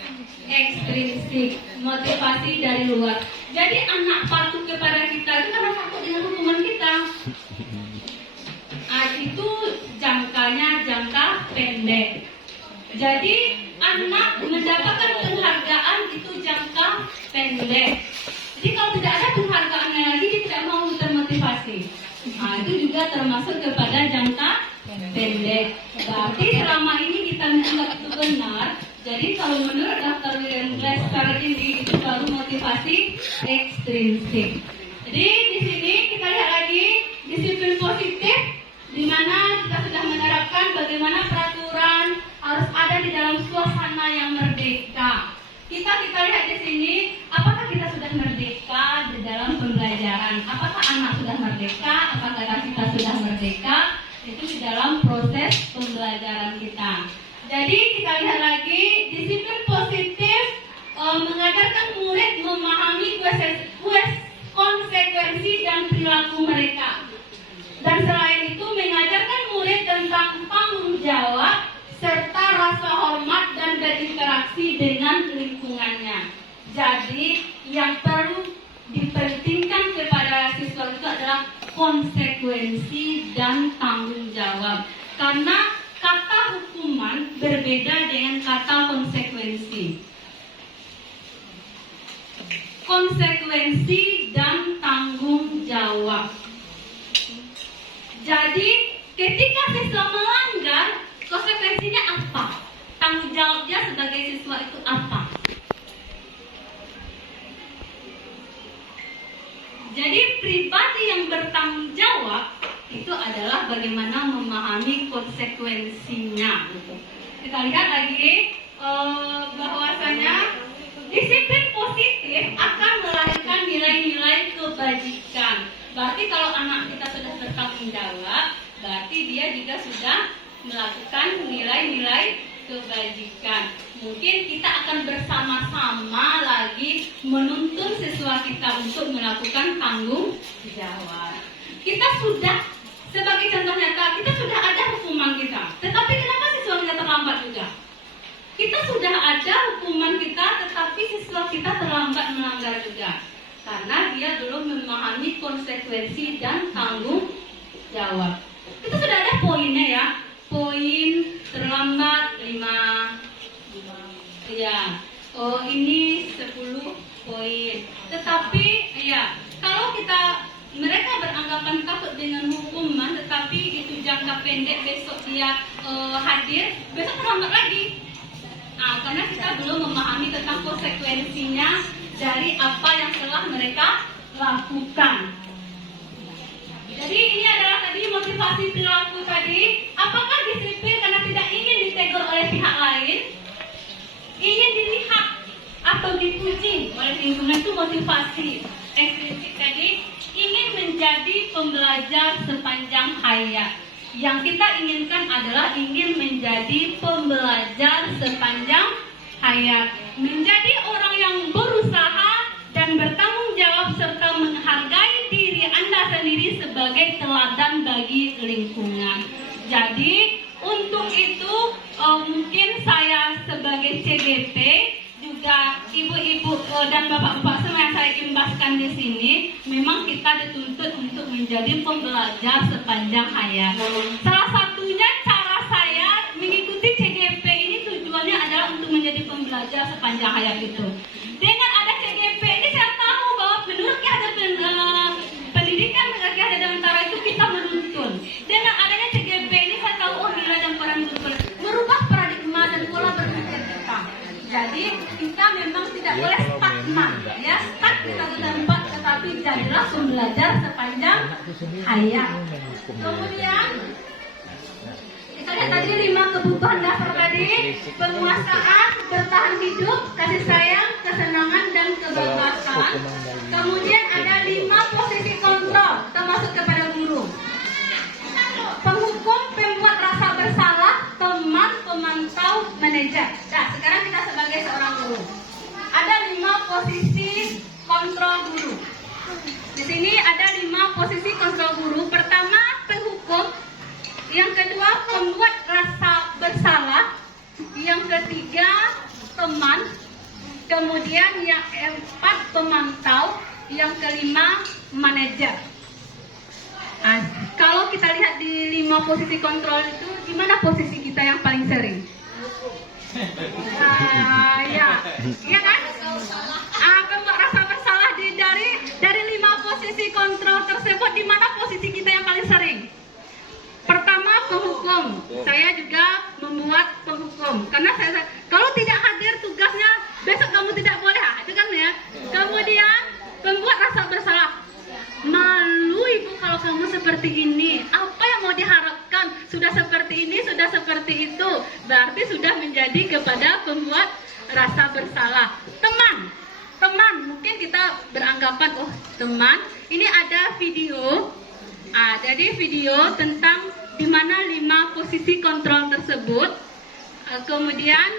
ekstrinsik, motivasi dari luar. Jadi anak patuh kepada kita itu karena takut dengan hukuman kita. Itu jangkanya jangka pendek. Jadi anak mendapatkan penghargaan itu jangka pendek. Jadi kalau tidak ada penghargaannya lagi, dia tidak mau termotivasi. Itu juga termasuk kepada jangka pendek. Berarti selama ini kita menganggap itu benar. Jadi kalau menurut Dr. William Glasser ini itu baru motivasi ekstrinsik. Jadi di sini kita lihat lagi disiplin positif, di mana kita sudah menerapkan bagaimana peraturan harus ada di dalam suasana yang merdeka. Kita lihat di sini, apakah kita sudah merdeka di dalam pembelajaran? Apakah anak sudah merdeka? Apakah kita sudah merdeka? Itu di dalam proses pembelajaran kita. Jadi kita lihat lagi disiplin positif mengajarkan murid memahami konsekuensi dan perilaku mereka. Dan selain itu mengajarkan murid tentang tanggung jawab serta rasa hormat dan berinteraksi dengan lingkungannya. Jadi yang perlu dipentingkan kepada siswa itu adalah konsekuensi dan tanggung jawab. Karena kata hukuman berbeda dengan kata konsekuensi. Konsekuensi dan tanggung jawab. Jadi ketika siswa melanggar, konsekuensinya apa? Tanggung jawabnya sebagai siswa itu apa? Jadi pribadi yang bertanggung jawab itu adalah bagaimana memahami konsekuensinya. Kita lihat lagi bahwasanya disiplin positif akan melahirkan nilai-nilai kebajikan. Berarti kalau anak kita sudah bertanggung jawab, berarti dia juga sudah melakukan nilai-nilai kebajikan. Mungkin kita akan bersama-sama lagi menuntun siswa kita untuk melakukan tanggung jawab. Kita sudah, sebagai contoh nyata, kita sudah ada hukuman kita. Tetapi kenapa siswa kita terlambat juga? Kita sudah ada hukuman kita, tetapi siswa kita terlambat melanggar juga. Karena dia belum memahami konsekuensi dan tanggung jawab. Kita sudah ada poinnya ya. Poin terlambat 5. Ya. Oh, ini 10 poin. Tetapi ya, kalau mereka beranggapan takut dengan hukuman, tetapi itu jangka pendek, besok dia hadir, besok terlambat lagi. Karena kita belum memahami tentang konsekuensinya dari apa yang telah mereka lakukan. Jadi ini adalah tadi motivasi perilaku tadi. Apakah disiplin karena tidak ingin ditegur oleh pihak lain, ingin dilihat atau dipuji oleh lingkungan, itu motivasi eksplisit tadi, ingin menjadi pembelajar sepanjang hayat. Yang kita inginkan adalah ingin menjadi pembelajar sepanjang hayat, menjadi orang yang berusaha dan bertanggung jawab serta menghargai diri Anda sendiri sebagai teladan bagi lingkungan. Jadi untuk itu mungkin saya sebagai CGP, juga ibu-ibu dan bapak-bapak semua yang saya imbaskan di sini, memang kita dituntut untuk menjadi pembelajar sepanjang hayat. Salah satunya cara saya mengikuti CGP ini tujuannya adalah untuk menjadi pembelajar sepanjang hayat itu. Dengan ada CGP ini saya tahu bahwa menurut ada pendidikan Ki Hajar Dewantara itu kita menuntun. Dengan adanya CGP ini saya tahu nilai dan peran merubah paradigma dan pola berpikir kita. Jadi kita memang tidak boleh stagnan, ya, stuck di satu tempat, tetapi jadilah pembelajar sepanjang hayat. Kemudian kita lihat tadi 5 kebutuhan dasar tadi: penguasaan, bertahan hidup, kasih sayang, kesenangan, dan kebebasan. Kemudian ada 5 posisi kontrol, termasuk kepada guru. Penghukum, pembuat rasa bersalah, teman, pemantau, manajer. Nah, sekarang kita sebagai seorang guru. Ada 5 posisi kontrol guru. Di sini ada 5 posisi kontrol guru. Pertama, penghukum. Yang kedua, pembuat rasa bersalah. Yang ketiga, teman. Kemudian yang keempat, pemantau. Yang kelima, manajer. Kalau kita lihat di 5 posisi kontrol itu, di mana posisi kita yang paling sering? Ya kan? Pembuat rasa bersalah dari 5 posisi kontrol tersebut, di mana posisi kita yang paling sering? Pertama, penghukum. Saya juga membuat penghukum. Karena saya kalau tidak hadir tugasnya, besok kamu tidak boleh. Itu kan ya. Kemudian, pembuat rasa bersalah. Malu ibu kalau kamu seperti ini. Apa yang mau diharapkan? Sudah seperti ini, sudah seperti itu. Berarti sudah menjadi kepada pembuat rasa bersalah. Teman, mungkin kita beranggapan, oh teman, ini ada video. Jadi video tentang di mana 5 posisi kontrol tersebut. Kemudian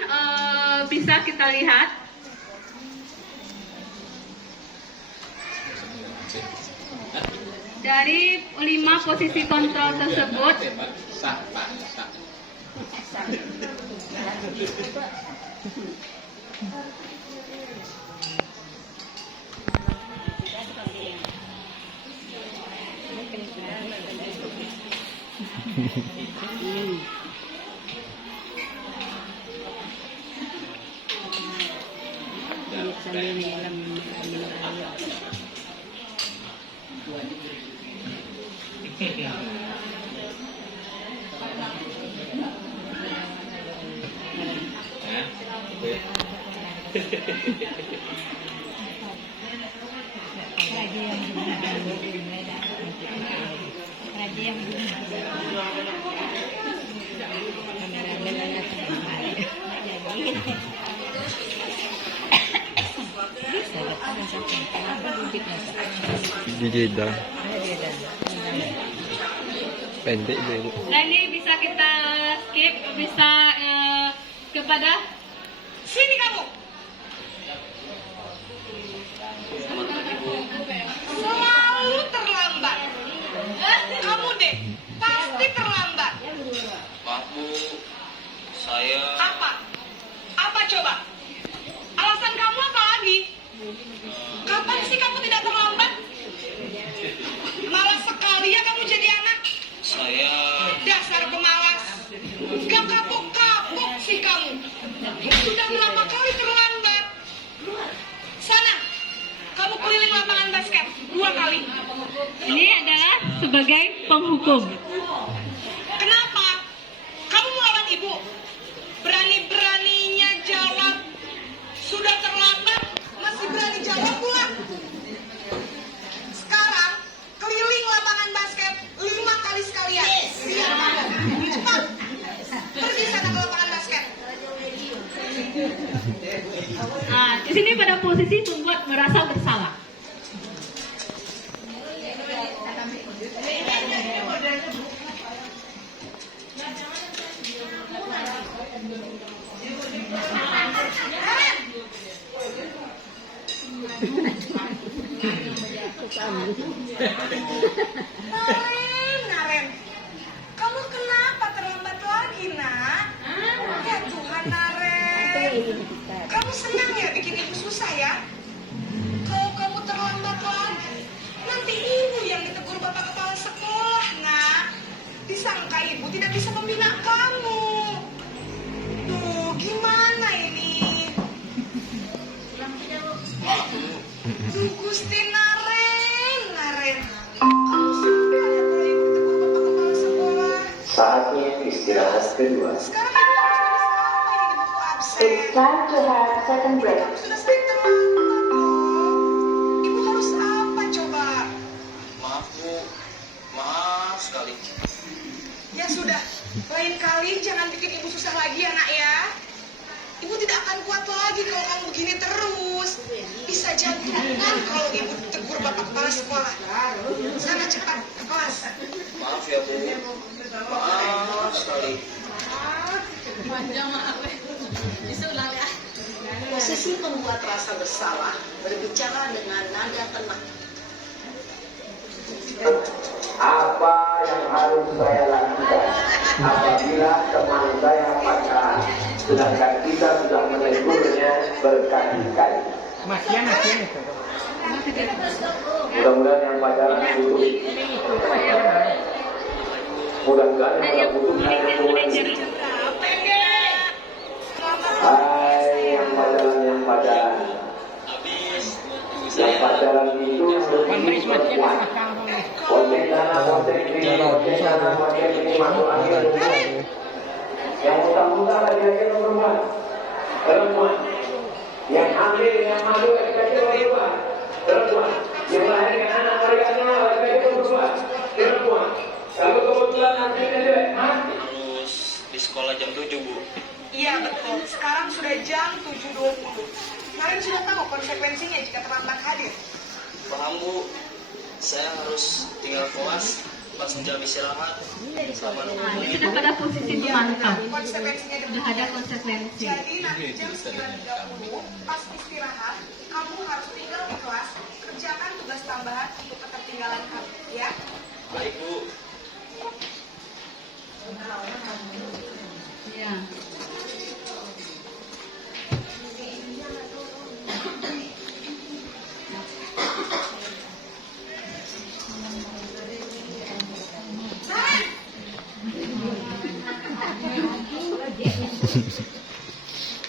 bisa kita lihat. Dari 5 posisi kontrol tersebut, di Jeddah pendek dulu. Nah, ini bisa kita skip, bisa kepada sini kamu. Selalu terlambat. Kamu deh, pasti terlambat. Maaf Bu, saya... Apa coba? Alasan kamu apa lagi? Kapan sih kamu tidak terlambat? Malah sekali ya kamu jadi anak. Saya... Dasar 2 kali. Ini adalah sebagai penghukum. Kenapa? Kamu melawan ibu? Berani-beraninya jawab. Sudah terlambat, masih berani jawab pula. Sekarang, keliling lapangan basket 5 kali sekalian. Cepat. Pergi sana ke lapangan basket. Nah, di sini pada posisi membuat merasa bersalah. Naren, kamu kenapa terlambat lagi, nak? Ya Tuhan, Naren. Kamu senang ya bikin ibu susah ya? Kalau kamu terlambat lagi, nanti ibu yang ditegur bapak kepala sekolah, nak. Disangka ibu tidak bisa membina kamu. Tuh, gimana ini? Tuh, Gusti Naren. Kamu sudah ya kalau ibu ditegur bapak kepala sekolah. Saatnya istirahat kedua. Sekarang ibu harus tulis apa ini di buku absen? It's time to have second break. Kamu sudah sering terlambat loh. Ibu harus apa coba? Maaf Bu, maaf sekali. Ya sudah, lain kali jangan bikin ibu susah lagi ya nak ya. Ibu tidak akan kuat lagi kalau kamu begini terus. Bisa jantungan kalau ibu tegur bapak kepala sekolah. Sana cepat ke kelas. Maaf ya Bu, maaf sekali. Posisi membuat rasa bersalah, berbicara dengan nada tenang. Apa yang harus saya lakukan apabila teman saya pacaran, sedangkan kita sudah menegurnya berkali-kali? Mudah-mudahan yang pacaran putus. Mudah-mudahan yang putus saya putus. Hai yang pacaran. Yang pacaran itu lebih perempuan. Konten ini masuk angin. Yang muda-muda lagi perempuan. Yang hamil, yang malu lagi perempuan. Yang melahirkan anak mereka lagi perempuan. Kalau kebetulan nanti Harus di sekolah jam 7 Bu. Iya betul, sekarang sudah jam 7.20. Kalian sudah tahu konsekuensinya jika terlambat hadir. Paham Bu, saya harus tinggal kelas pas jam istirahat sama Nah, ini sudah pada posisi memantau. Konsekuensinya Sudah ada konsekuensi. Jadi nanti jam 9.30 pas istirahat, kamu harus tinggal di kelas, kerjakan tugas tambahan untuk ketertinggalan kamu, ya. Baik Bu. Ya.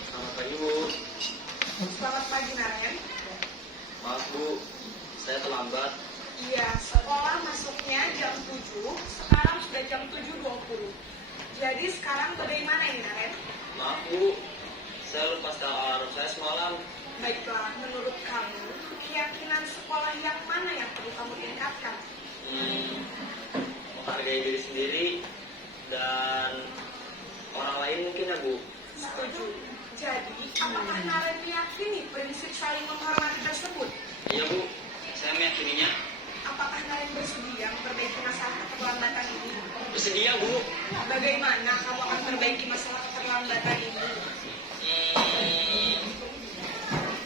Selamat pagi Bu. Selamat pagi Naren. Maaf Bu, saya terlambat. Iya, sekolah masuknya jam 7, sekarang sudah jam 7.20. Jadi sekarang bagaimana ini Naren? Maaf Bu, saya lupa setel alarm saya semalam. Baiklah, menurut kamu, keyakinan sekolah yang mana yang perlu kamu tingkatkan? Menghargai diri sendiri dan orang lain mungkin ya Bu. Setuju. Jadi, apakah Naren meyakini prinsip saling menghormati tersebut? Iya Bu, saya meyakininya. Apakah Naren bersedia memperbaiki masalah keterlambatan ini? Bersedia Bu. Bagaimana kamu akan memperbaiki masalah keterlambatan ini?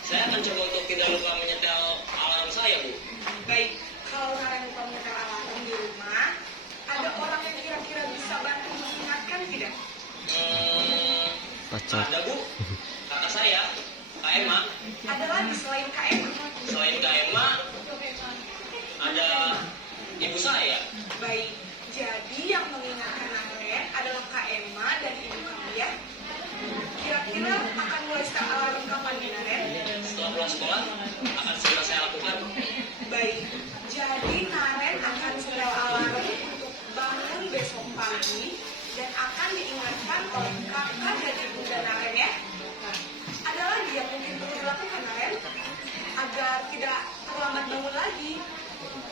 Saya akan coba untuk tidak lupa menyetel alarm saya Bu. Baik, kalau Naren lupa menyetel alarm di rumah, ada orang yang kira-kira bisa bantu mengingatkan tidak? Ada Bu, kakak saya, Kak Emma. Ada lagi selain Kak Emma? Selain Kak Emma, ada ibu saya. Baik, jadi yang mengingatkan Naren adalah Kak Emma dan ibu kamu ya. Kira-kira akan mulai setel alarm kapan nih Naren? Setelah pulang sekolah, akan segera saya lakukan. Baik,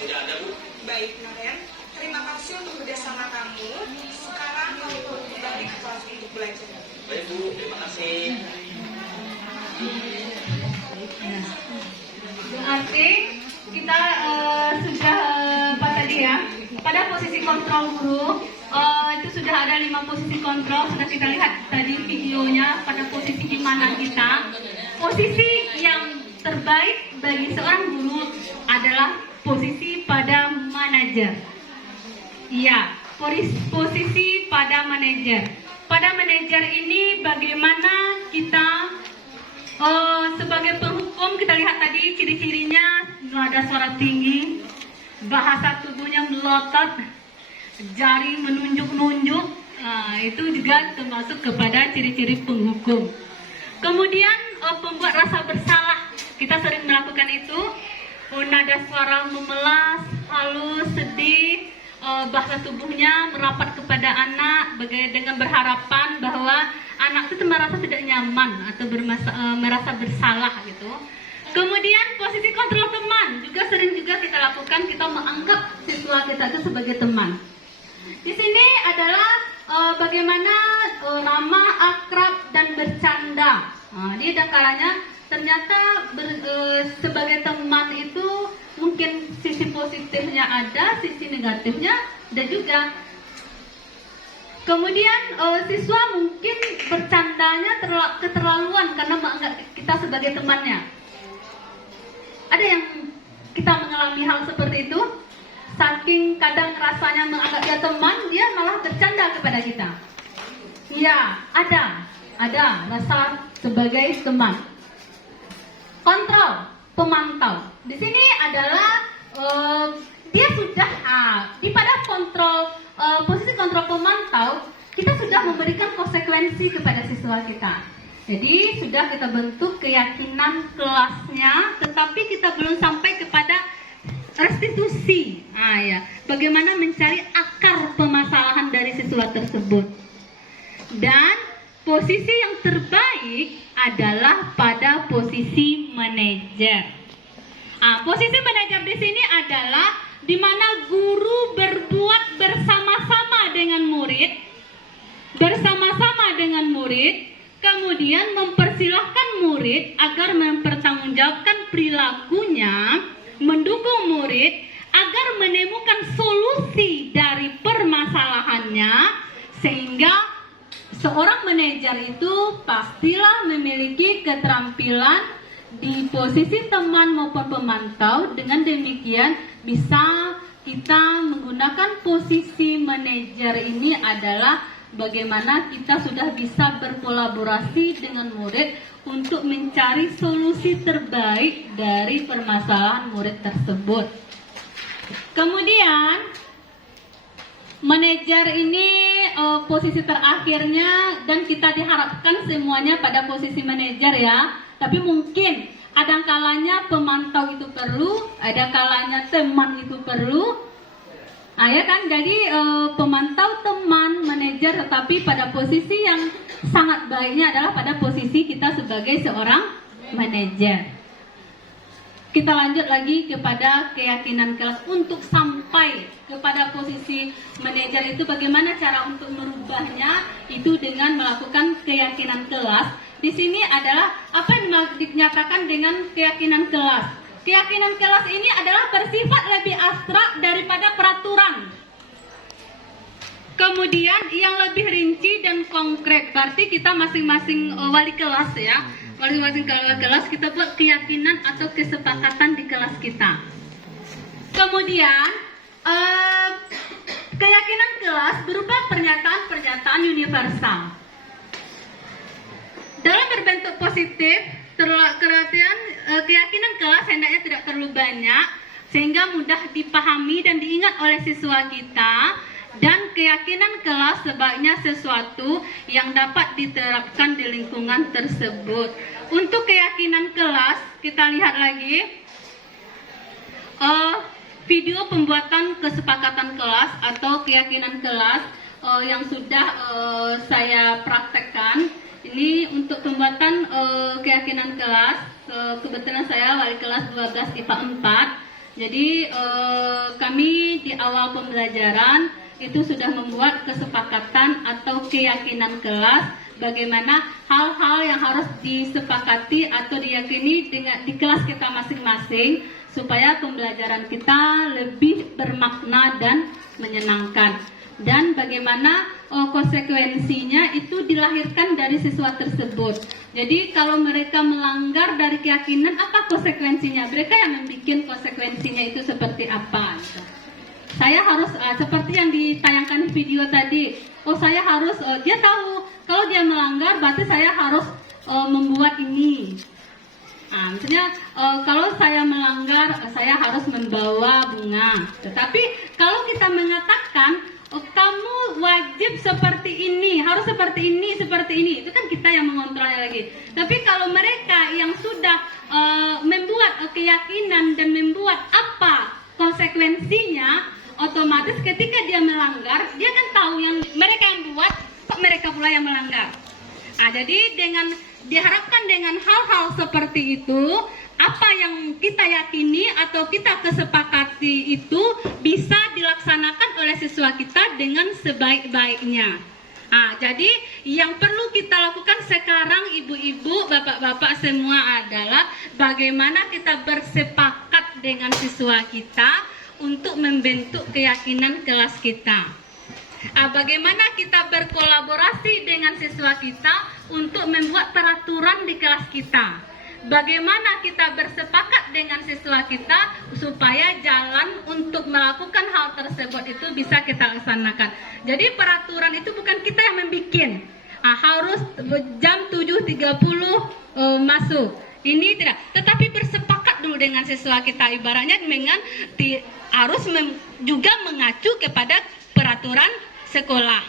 Tidak ada, Bu. Baik, Naren. Terima kasih untuk kerjasama kamu. Sekarang kamu perlu kembali ke kelas untuk belajar. Baik, Bu. Terima kasih. Berarti kita sudah apa tadi ya? Pada posisi kontrol guru itu sudah ada 5 posisi kontrol. Sudah kita lihat tadi videonya pada posisi di mana kita. Posisi yang terbaik bagi seorang guru adalah posisi pada manajer. Iya, posisi pada manajer. Pada manajer ini bagaimana kita sebagai penghukum, kita lihat tadi ciri-cirinya, nada suara tinggi, bahasa tubuhnya melotot, jari menunjuk-nunjuk. Nah, itu juga termasuk kepada ciri-ciri penghukum. Kemudian pembuat rasa bersalah, kita sering melakukan itu. Nada suara memelas, halus, sedih, bahasa tubuhnya merapat kepada anak dengan berharapan bahwa anak itu merasa tidak nyaman atau merasa bersalah gitu. Kemudian posisi kontrol teman juga sering juga kita lakukan, kita menganggap siswa kita itu sebagai teman. Di sini adalah bagaimana ramah, akrab, dan bercanda. Dia ada kalanya ternyata sebagai teman itu mungkin sisi positifnya ada, sisi negatifnya ada juga. Kemudian siswa mungkin bercandanya keterlaluan karena menganggap kita sebagai temannya. Ada yang kita mengalami hal seperti itu, saking kadang rasanya menganggap dia teman, dia malah bercanda kepada kita. Ya, ada rasa sebagai teman. Kontrol, pemantau. Di sini adalah dia sudah di pada kontrol posisi kontrol pemantau, kita sudah memberikan konsekuensi kepada siswa kita. Jadi sudah kita bentuk keyakinan kelasnya, tetapi kita belum sampai kepada restitusi. Ya, bagaimana mencari akar permasalahan dari siswa tersebut. Dan posisi yang terbaik adalah pada posisi manajer. Posisi manajer di sini adalah di mana guru berbuat bersama-sama dengan murid, kemudian mempersilahkan murid agar mempertanggungjawabkan perilakunya, mendukung murid agar menemukan solusi dari permasalahannya, sehingga seorang manajer itu pastilah memiliki keterampilan di posisi teman maupun pemantau. Dengan demikian bisa kita menggunakan posisi manajer ini adalah bagaimana kita sudah bisa berkolaborasi dengan murid untuk mencari solusi terbaik dari permasalahan murid tersebut. Kemudian manajer ini posisi terakhirnya, dan kita diharapkan semuanya pada posisi manajer ya. Tapi mungkin ada kalanya pemantau itu perlu, ada kalanya teman itu perlu. Ya kan, jadi pemantau, teman, manajer, tetapi pada posisi yang sangat baiknya adalah pada posisi kita sebagai seorang manajer. Kita lanjut lagi kepada keyakinan kelas. Untuk sampai kepada posisi manajer itu bagaimana cara untuk merubahnya? Itu dengan melakukan keyakinan kelas. Di sini adalah apa yang dinyatakan dengan keyakinan kelas. Keyakinan kelas ini adalah bersifat lebih abstrak daripada peraturan. Kemudian yang lebih rinci dan konkret. Berarti kita masing-masing wali kelas ya. Masing-masing kelas kita buat keyakinan atau kesepakatan di kelas kita. Kemudian keyakinan kelas berupa pernyataan-pernyataan universal. Dalam berbentuk positif, keyakinan kelas hendaknya tidak terlalu banyak sehingga mudah dipahami dan diingat oleh siswa kita, dan keyakinan kelas sebaiknya sesuatu yang dapat diterapkan di lingkungan tersebut. Untuk keyakinan kelas, kita lihat lagi video pembuatan kesepakatan kelas atau keyakinan kelas yang sudah saya praktekkan. Ini untuk pembuatan keyakinan kelas. Kebetulan saya wali kelas 12 IPA 4. Jadi kami di awal pembelajaran itu sudah membuat kesepakatan atau keyakinan kelas bagaimana hal-hal yang harus disepakati atau diyakini di kelas kita masing-masing supaya pembelajaran kita lebih bermakna dan menyenangkan. Dan bagaimana konsekuensinya itu dilahirkan dari siswa tersebut. Jadi kalau mereka melanggar dari keyakinan, apa konsekuensinya? Mereka yang membuat konsekuensinya itu seperti apa? Gitu. Saya harus seperti yang ditayangkan video tadi. Saya harus dia tahu kalau dia melanggar berarti saya harus membuat ini. Misalnya kalau saya melanggar saya harus membawa bunga. Tetapi kalau kita mengatakan kamu wajib seperti ini, harus seperti ini, itu kan kita yang mengontrolnya lagi. Tapi kalau mereka yang sudah membuat keyakinan dan membuat apa konsekuensinya, otomatis ketika dia melanggar, dia kan tahu yang mereka yang buat, kok mereka pula yang melanggar. Jadi diharapkan dengan hal-hal seperti itu, apa yang kita yakini atau kita kesepakati itu bisa dilaksanakan oleh siswa kita dengan sebaik-baiknya. Jadi yang perlu kita lakukan sekarang ibu-ibu, bapak-bapak semua adalah bagaimana kita bersepakat dengan siswa kita untuk membentuk keyakinan kelas kita. Bagaimana kita berkolaborasi dengan siswa kita untuk membuat peraturan di kelas kita. Bagaimana kita bersepakat dengan siswa kita supaya jalan untuk melakukan hal tersebut itu bisa kita laksanakan. Jadi peraturan itu bukan kita yang membuat. Harus jam 7.30 masuk. Ini tidak. Tetapi bersepakat dulu dengan siswa kita. Ibaratnya dengan harus juga mengacu kepada peraturan sekolah.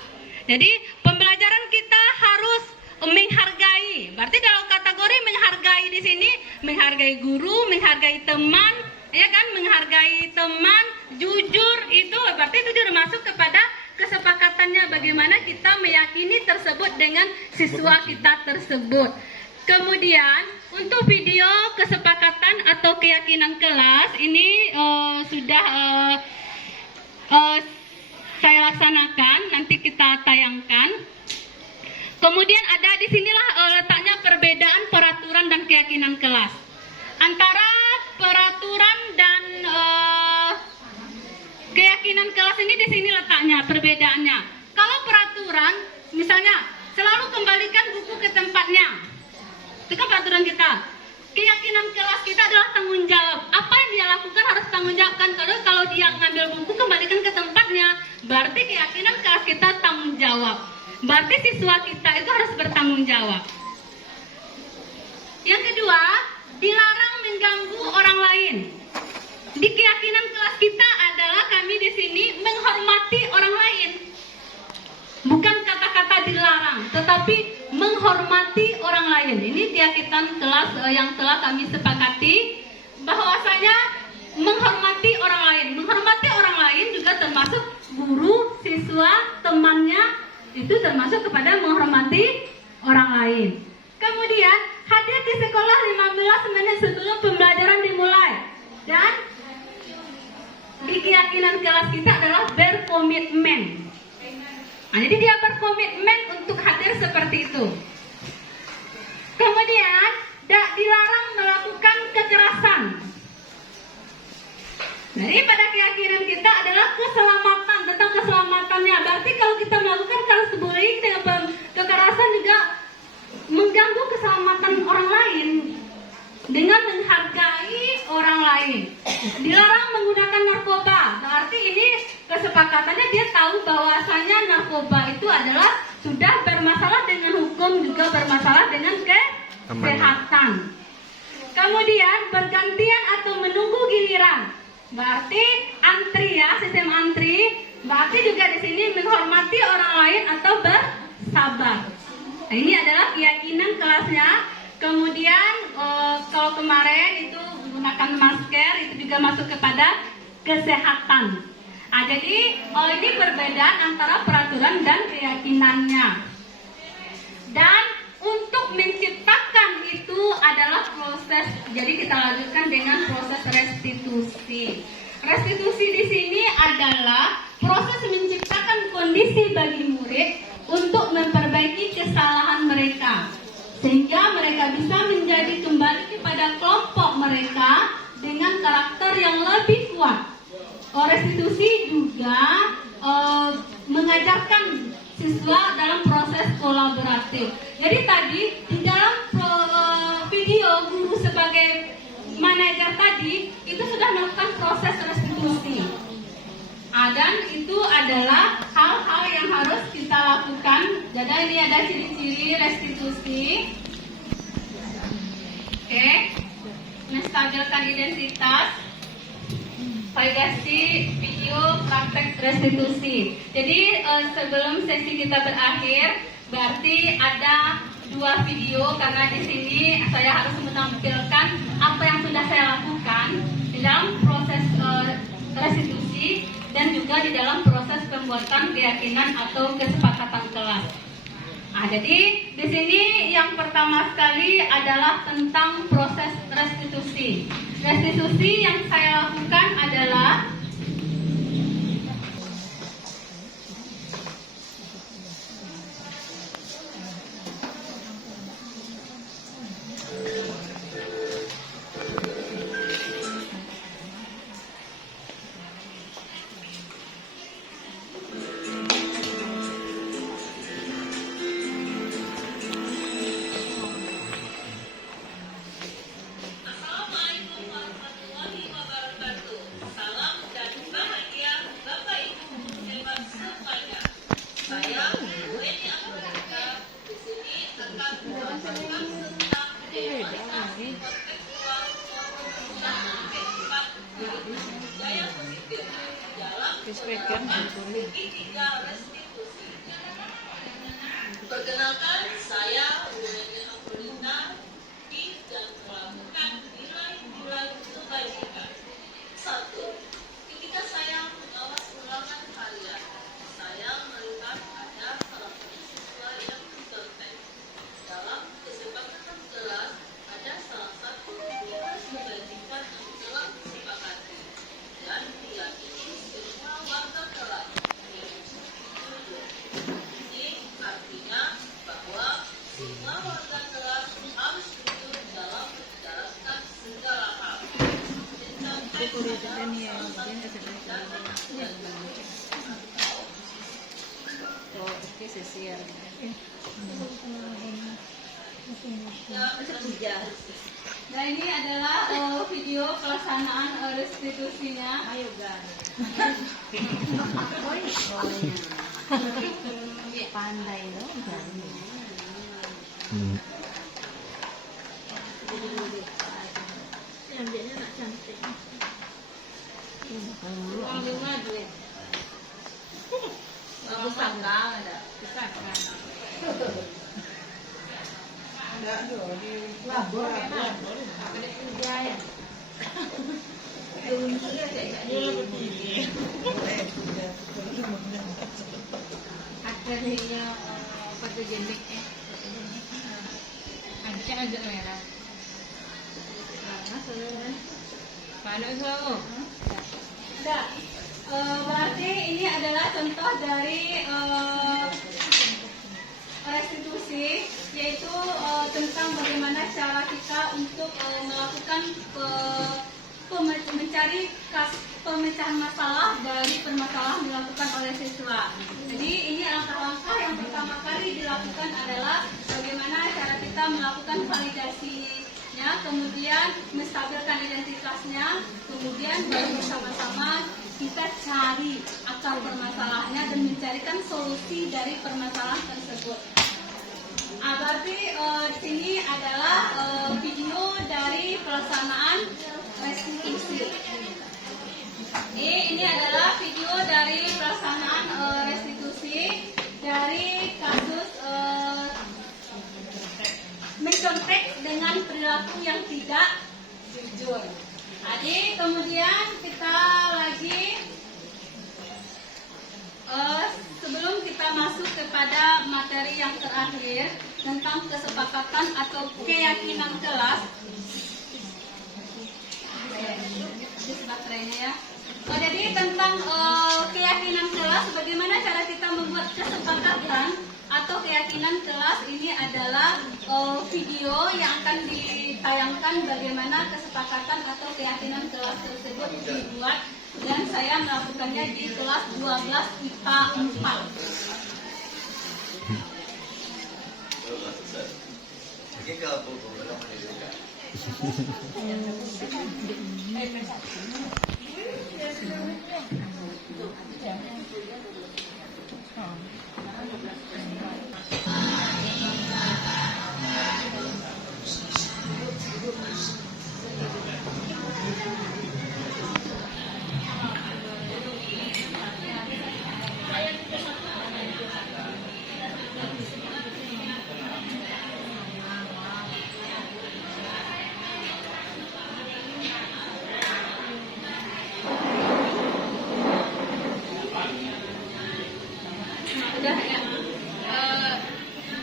Jadi pembelajaran kita harus menghargai. Berarti dalam kategori menghargai di sini menghargai guru, menghargai teman, ya kan? Menghargai teman, jujur itu berarti itu termasuk kepada kesepakatannya bagaimana kita meyakini tersebut dengan siswa kita tersebut. Kemudian untuk video kesepakatan atau keyakinan kelas ini sudah saya laksanakan, nanti kita tayangkan. Kemudian ada di sinilah letaknya perbedaan peraturan dan keyakinan kelas. Antara peraturan dan keyakinan kelas ini di sini letaknya perbedaannya. Kalau peraturan, misalnya selalu kembalikan buku ke tempatnya, itu kan peraturan kita. Keyakinan kelas kita adalah tanggung jawab. Apa yang dia lakukan harus tanggung jawabkan. Kalau dia ngambil buku kembalikan ke tempatnya, berarti keyakinan kelas kita tanggung jawab. Berarti siswa kita itu harus bertanggung jawab. Yang kedua, dilarang mengganggu orang lain. Di keyakinan kelas kita adalah kami di sini menghormati orang lain. Bukan kata-kata dilarang, tetapi menghormati orang lain. Ini keyakinan kelas yang telah kami sepakati bahwasanya menghormati orang lain. Menghormati orang lain juga termasuk guru, siswa, temannya. Itu termasuk kepada menghormati orang lain. Kemudian hadir di sekolah 15 menit sebelum pembelajaran dimulai. Dan di keyakinan kelas kita adalah berkomitmen. Jadi dia berkomitmen untuk hadir seperti itu. Kemudian dilarang melakukan kekerasan. Jadi pada keyakinan kita adalah keselamatan, tentang keselamatannya. Berarti kalau kita melakukan kasus bullying dengan kekerasan juga mengganggu keselamatan orang lain dengan menghargai orang lain. Dilarang menggunakan narkoba. Berarti ini kesepakatannya dia tahu bahwasanya narkoba itu adalah sudah bermasalah dengan hukum, juga bermasalah dengan kesehatan. Kemudian bergantian atau menunggu giliran. Berarti antri ya, sistem antri. Berarti juga di sini menghormati orang lain atau bersabar. Nah, ini adalah keyakinan kelasnya. Kemudian kalau kemarin itu menggunakan masker itu juga masuk kepada kesehatan. Jadi ini perbedaan antara peraturan dan keyakinannya. Dan Untuk menciptakan itu adalah proses, jadi kita lanjutkan dengan proses restitusi. Restitusi di sini adalah proses menciptakan kondisi bagi murid untuk memperbaiki kesalahan mereka, sehingga mereka bisa menjadi kembali kepada kelompok mereka dengan karakter yang lebih kuat. Restitusi juga mengajarkan siswa dalam proses kolaboratif. Jadi tadi di dalam video guru sebagai manajer tadi itu sudah melakukan proses restitusi. Dan itu adalah hal-hal yang harus kita lakukan. Jadi ini ada ciri-ciri restitusi. Oke. Menstabilkan identitas. Validasi video praktek restitusi. Jadi sebelum sesi kita berakhir, berarti ada 2 video karena di sini saya harus menampilkan apa yang sudah saya lakukan di dalam proses restitusi dan juga di dalam proses pembuatan keyakinan atau kesepakatan kelas. Jadi di sini yang pertama sekali adalah tentang proses restitusi. Restitusi yang saya lakukan adalah perkenalkan, saya Wulandari Aprilita dan melakukan nilai-nilai kebajikan. 1. Ketika saya mengawas ulangan harian, saya melihat ada salah satu siswa yang tertekan. Dalam kesepakatan kelas, ada salah satu nilai kebajikan yang telah disepakati dan diyakini semua warga kelas. Artinya bahwa semua warga kelas harus ikut dalam menjalankan segala hal. Nah ini adalah video pelaksanaan restitusinya. Ayo guys. Pandai loh. Ambilnya nak cantik. Ambilnya duit. Bagus sangkang ada. Sangkang. Ada di labor enak. Ada kerja ya. Akhirnya fotogeniknya agak merah. Panas loh. Berarti ini adalah contoh dari restitusi, yaitu tentang bagaimana cara kita untuk melakukan mencari pemecahan masalah dari permasalahan dilakukan oleh siswa. Jadi ini langkah-langkah yang pertama kali dilakukan adalah bagaimana cara kita melakukan validasinya, kemudian menstabilkan identitasnya, kemudian baru bersama-sama kita cari akar permasalahannya dan mencarikan solusi dari permasalahan tersebut. Berarti di sini adalah video dari pelaksanaan restitusi. Ini adalah video dari pelaksanaan restitusi dari kasus mencontek dengan perilaku yang tidak jujur. Jadi kemudian kita lagi sebelum kita masuk kepada materi yang terakhir, tentang kesepakatan atau keyakinan kelas. Baterainya ya. Jadi tentang keyakinan kelas, bagaimana cara kita membuat kesepakatan atau keyakinan kelas, ini adalah video yang akan ditayangkan bagaimana kesepakatan atau keyakinan kelas tersebut dibuat, dan saya melakukannya di kelas 12 IPA 4.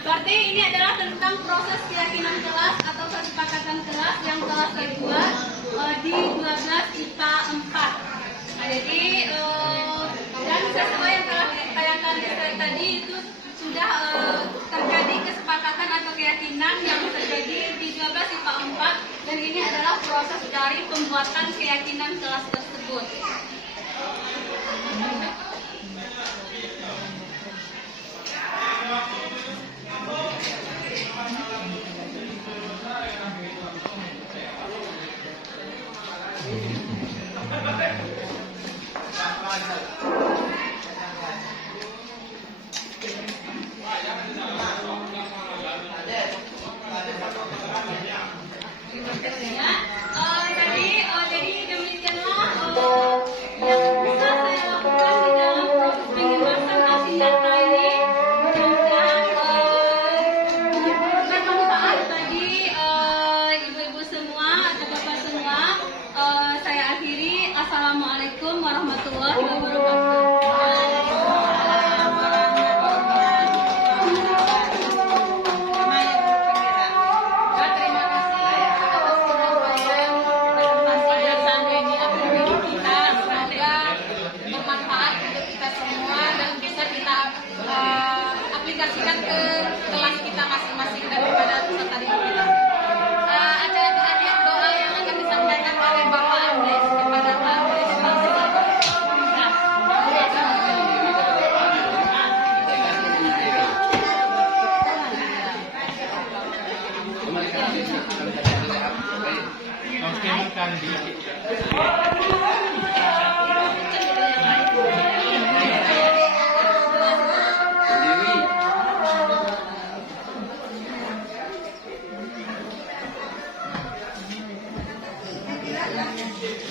Berarti ini adalah tentang proses keyakinan kelas atau kesepakatan kelas yang telah saya buat di 12 IPA 4. Nah, jadi dan sesuai yang telah ditayangkan di slide tadi, itu sudah terjadi kesepakatan atau keyakinan yang terjadi di 12 IPA 4, dan ini adalah proses dari pembuatan keyakinan kelas tersebut. Jadi demikianlah yang bisa saya lakukan di dalam proses pengemasan aksi nyata ini. Mudah-mudahan bermanfaat bagi ibu-ibu semua atau bapak semua. Saya akhiri. Assalamualaikum warahmatullahi wabarakatuh. Aplikasikan ke kelas kita masing-masing daripada peserta didik kita. Acara terakhir doa yang akan disampaikan oleh Bapak Andes kepada Pak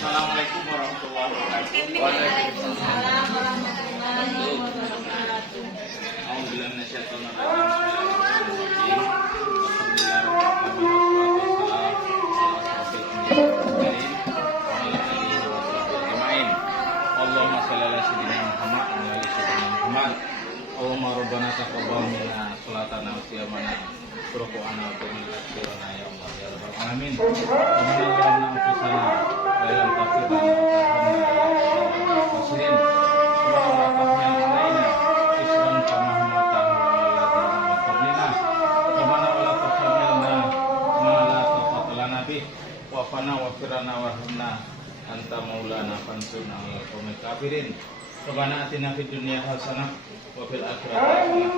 Assalamualaikum warahmatullahi wabarakatuh. Waalaikumsalam warahmatullahi wabarakatuh. Alhamdulillah minasyaitonir rajim. Allahumma shalli ala sayyidina Muhammad wa ala sayyidina Muhammad. Allahumma rabbana taqabbal minna salatana wa siyamana ruku'ana wa tu'minna ya Allah ya rabbal alamin. Allahumma anfusana wa lam tafirna muslimin wa tahmil alaina isran kama hamatahu ala qablina rabbana wa la tahmilna ma la taqata lana bih wa fana wa firana warhamna anta maulana fansurna ala qaumil kafirin. Rabbana atina fid dunya hasanah wa fil akhirati hasanah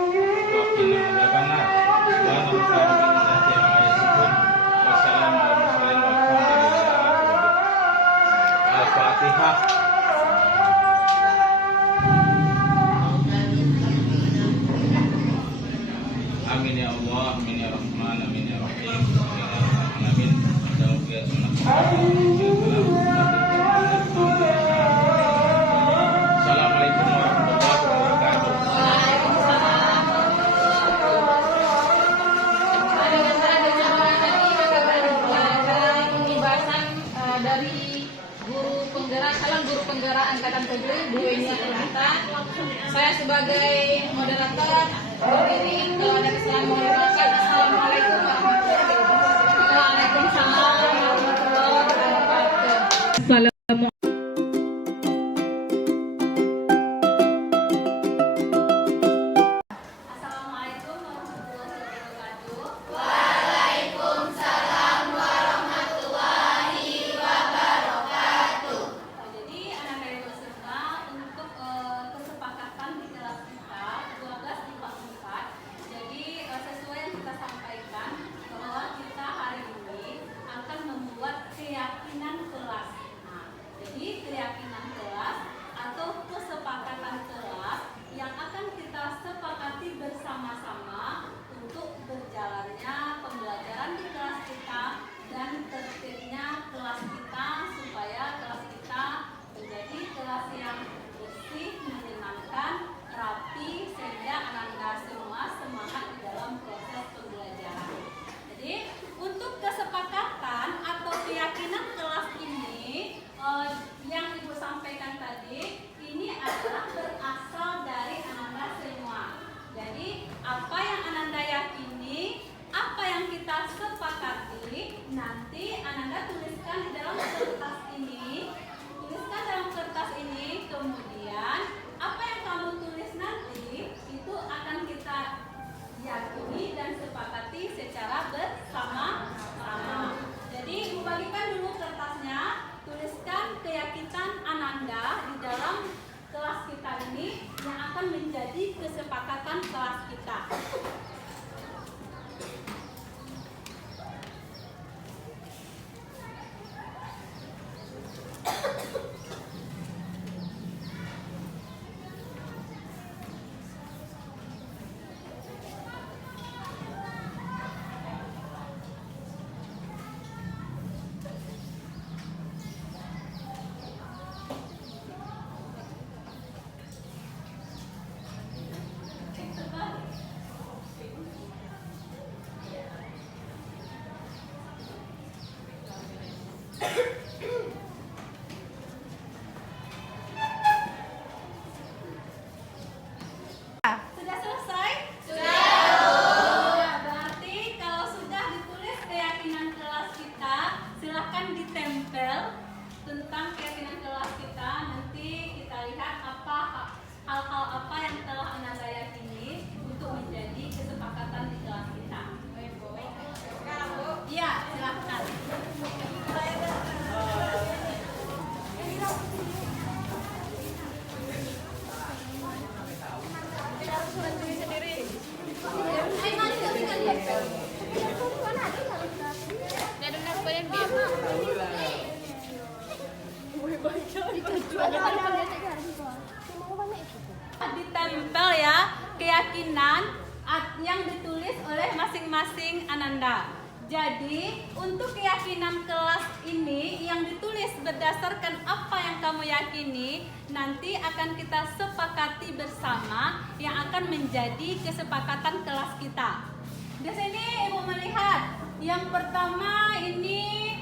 wa qina adzabannar. Subhana rabbika rabbil izzati amma yasifun wa salamun alal mursalin walhamdulillahi rabbil alamin. Al-Fatihah. Amin ya Allah, amin ya Rahman, amin ya Rahim, amin ya Rahman, amin. Assalamualaikum warahmatullahi wabarakatuh. Dari guru penggerak, calon guru dulu Bu Eni Purnata. Saya sebagai moderator berdiri. Kalau ada kesalahan mohon dimaafkan. Assalamualaikum warahmatullahi wabarakatuh. Waalaikumsalam warahmatullahi wabarakatuh. Assalamualaikum. Assalamualaikum warahmatullahi wabarakatuh. Waalaikumsalam warahmatullahi wabarakatuh. Jadi anak-anak ibu semua, untuk kesepakatan di kelas kita 12 IPA 4. Jadi sesuai yang kita sampaikan bahwa kita hari ini akan membuat keyakinan kelas. Nah, jadi keyakinan kelas atau kesepakatan kelas yang akan kita sepakati bersama-sama untuk berjalannya pembelajaran di kelas kita dan tertibnya kelas kita supaya kelas kita menjadi kelas yang bersih, menyenangkan, rapi sehingga anak-anak semua semangat di dalam proses pembelajaran. Jadi untuk kesepakatan atau keyakinan kelas ini yang Ibu sampaikan tadi ini adalah berasal dari anak-anak semua. Jadi apa yang anak-anak yakini, apa yang kita sepakati, nanti anak-anak tuliskan di dalam kertas ini. Tuliskan dalam kertas ini, kemudian apa yang kamu tulis nanti itu akan kita yakini dan sepakati secara bersama-sama. Jadi Ibu bagikan dulu kertasnya, tuliskan keyakinan Ananda di dalam kelas kita ini yang akan menjadi kesepakatan kelas kita. Sudah selesai? Sudah. Berarti kalau sudah ditulis keyakinan kelas kita, silahkan ditempel tentang keyakinan kelas kita. Nanti kita lihat apa hal-hal apa yang telah Ananda yakini untuk menjadi kesepakatan di kelas kita. Sekarang Bu? Iya, silahkan. Ditempel ya keyakinan yang ditulis oleh masing-masing Ananda. Jadi untuk keyakinan kelas ini yang ditulis berdasarkan apa yang kamu yakini, nanti akan kita sepakati bersama yang akan menjadi kesepakatan kelas kita. Di sini Ibu melihat yang pertama ini,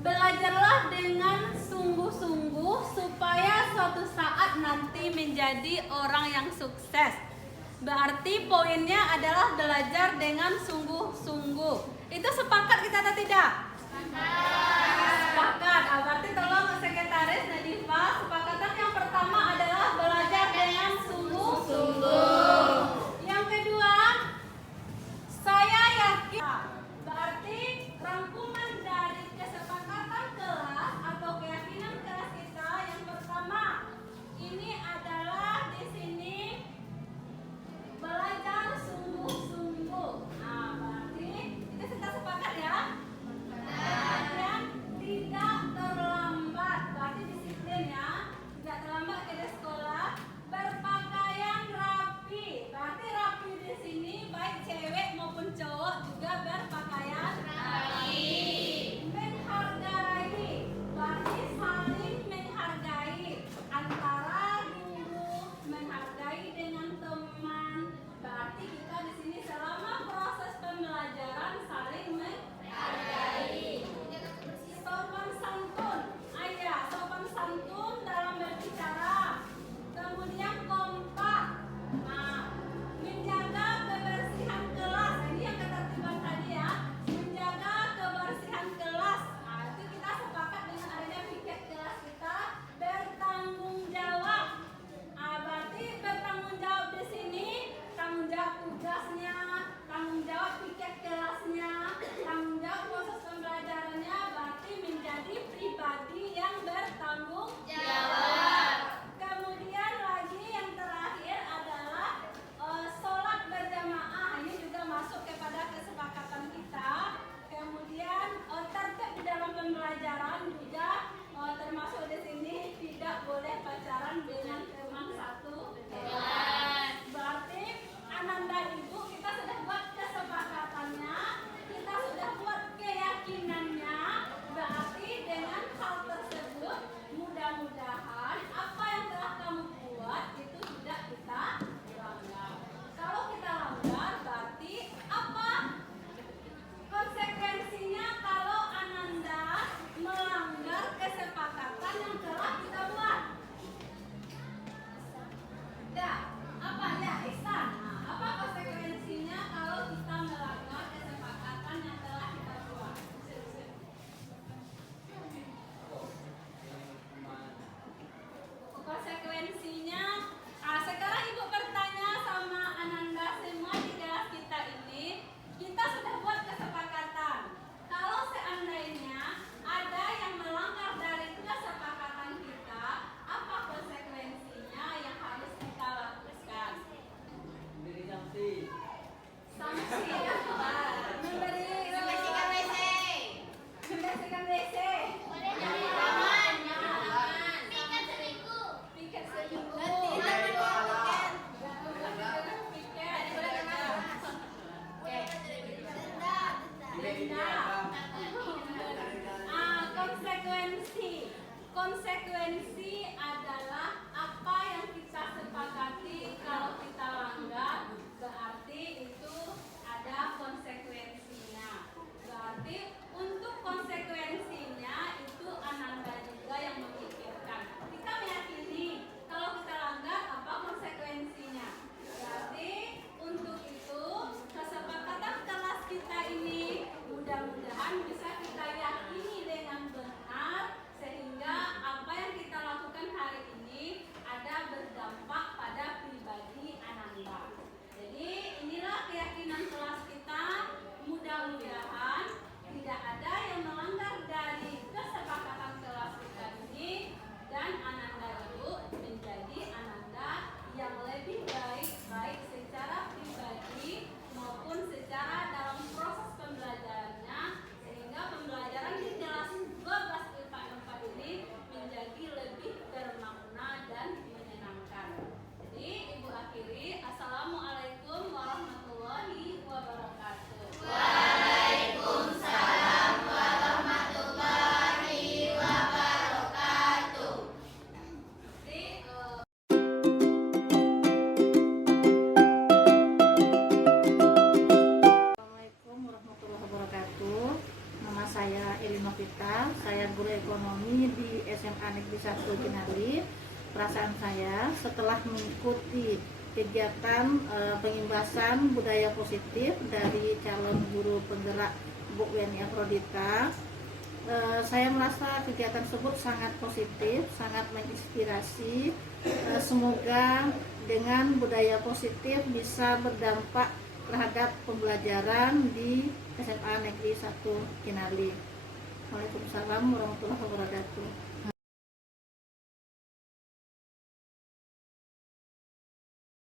belajarlah dengan sungguh-sungguh supaya suatu saat nanti menjadi orang yang sukses. Berarti poinnya adalah belajar dengan sungguh-sungguh. Itu sepakat kita atau tidak? Sepakat. Berarti tolong sekretaris Nadifa, sepakatan yang pertama adalah belajar dengan sungguh-sungguh. Yang kedua, saya yakin. Berarti rangkuman dari kesepakatan kelas atau keyakinan kelas kita yang pertama ini adalah di sini belajar sungguh-sungguh. Nah, berarti itu kita sepakat ya. Dan tidak terlambat. Berarti disiplin ya. Tidak terlambat 1 Kinarli. Perasaan saya setelah mengikuti kegiatan pengimbasan budaya positif dari calon guru penggerak Bu Weni Afrodita, saya merasa kegiatan tersebut sangat positif, sangat menginspirasi. Semoga dengan budaya positif bisa berdampak terhadap pembelajaran di SMA Negeri 1 Kinarli. Waalaikumsalam warahmatullahi wabarakatuh.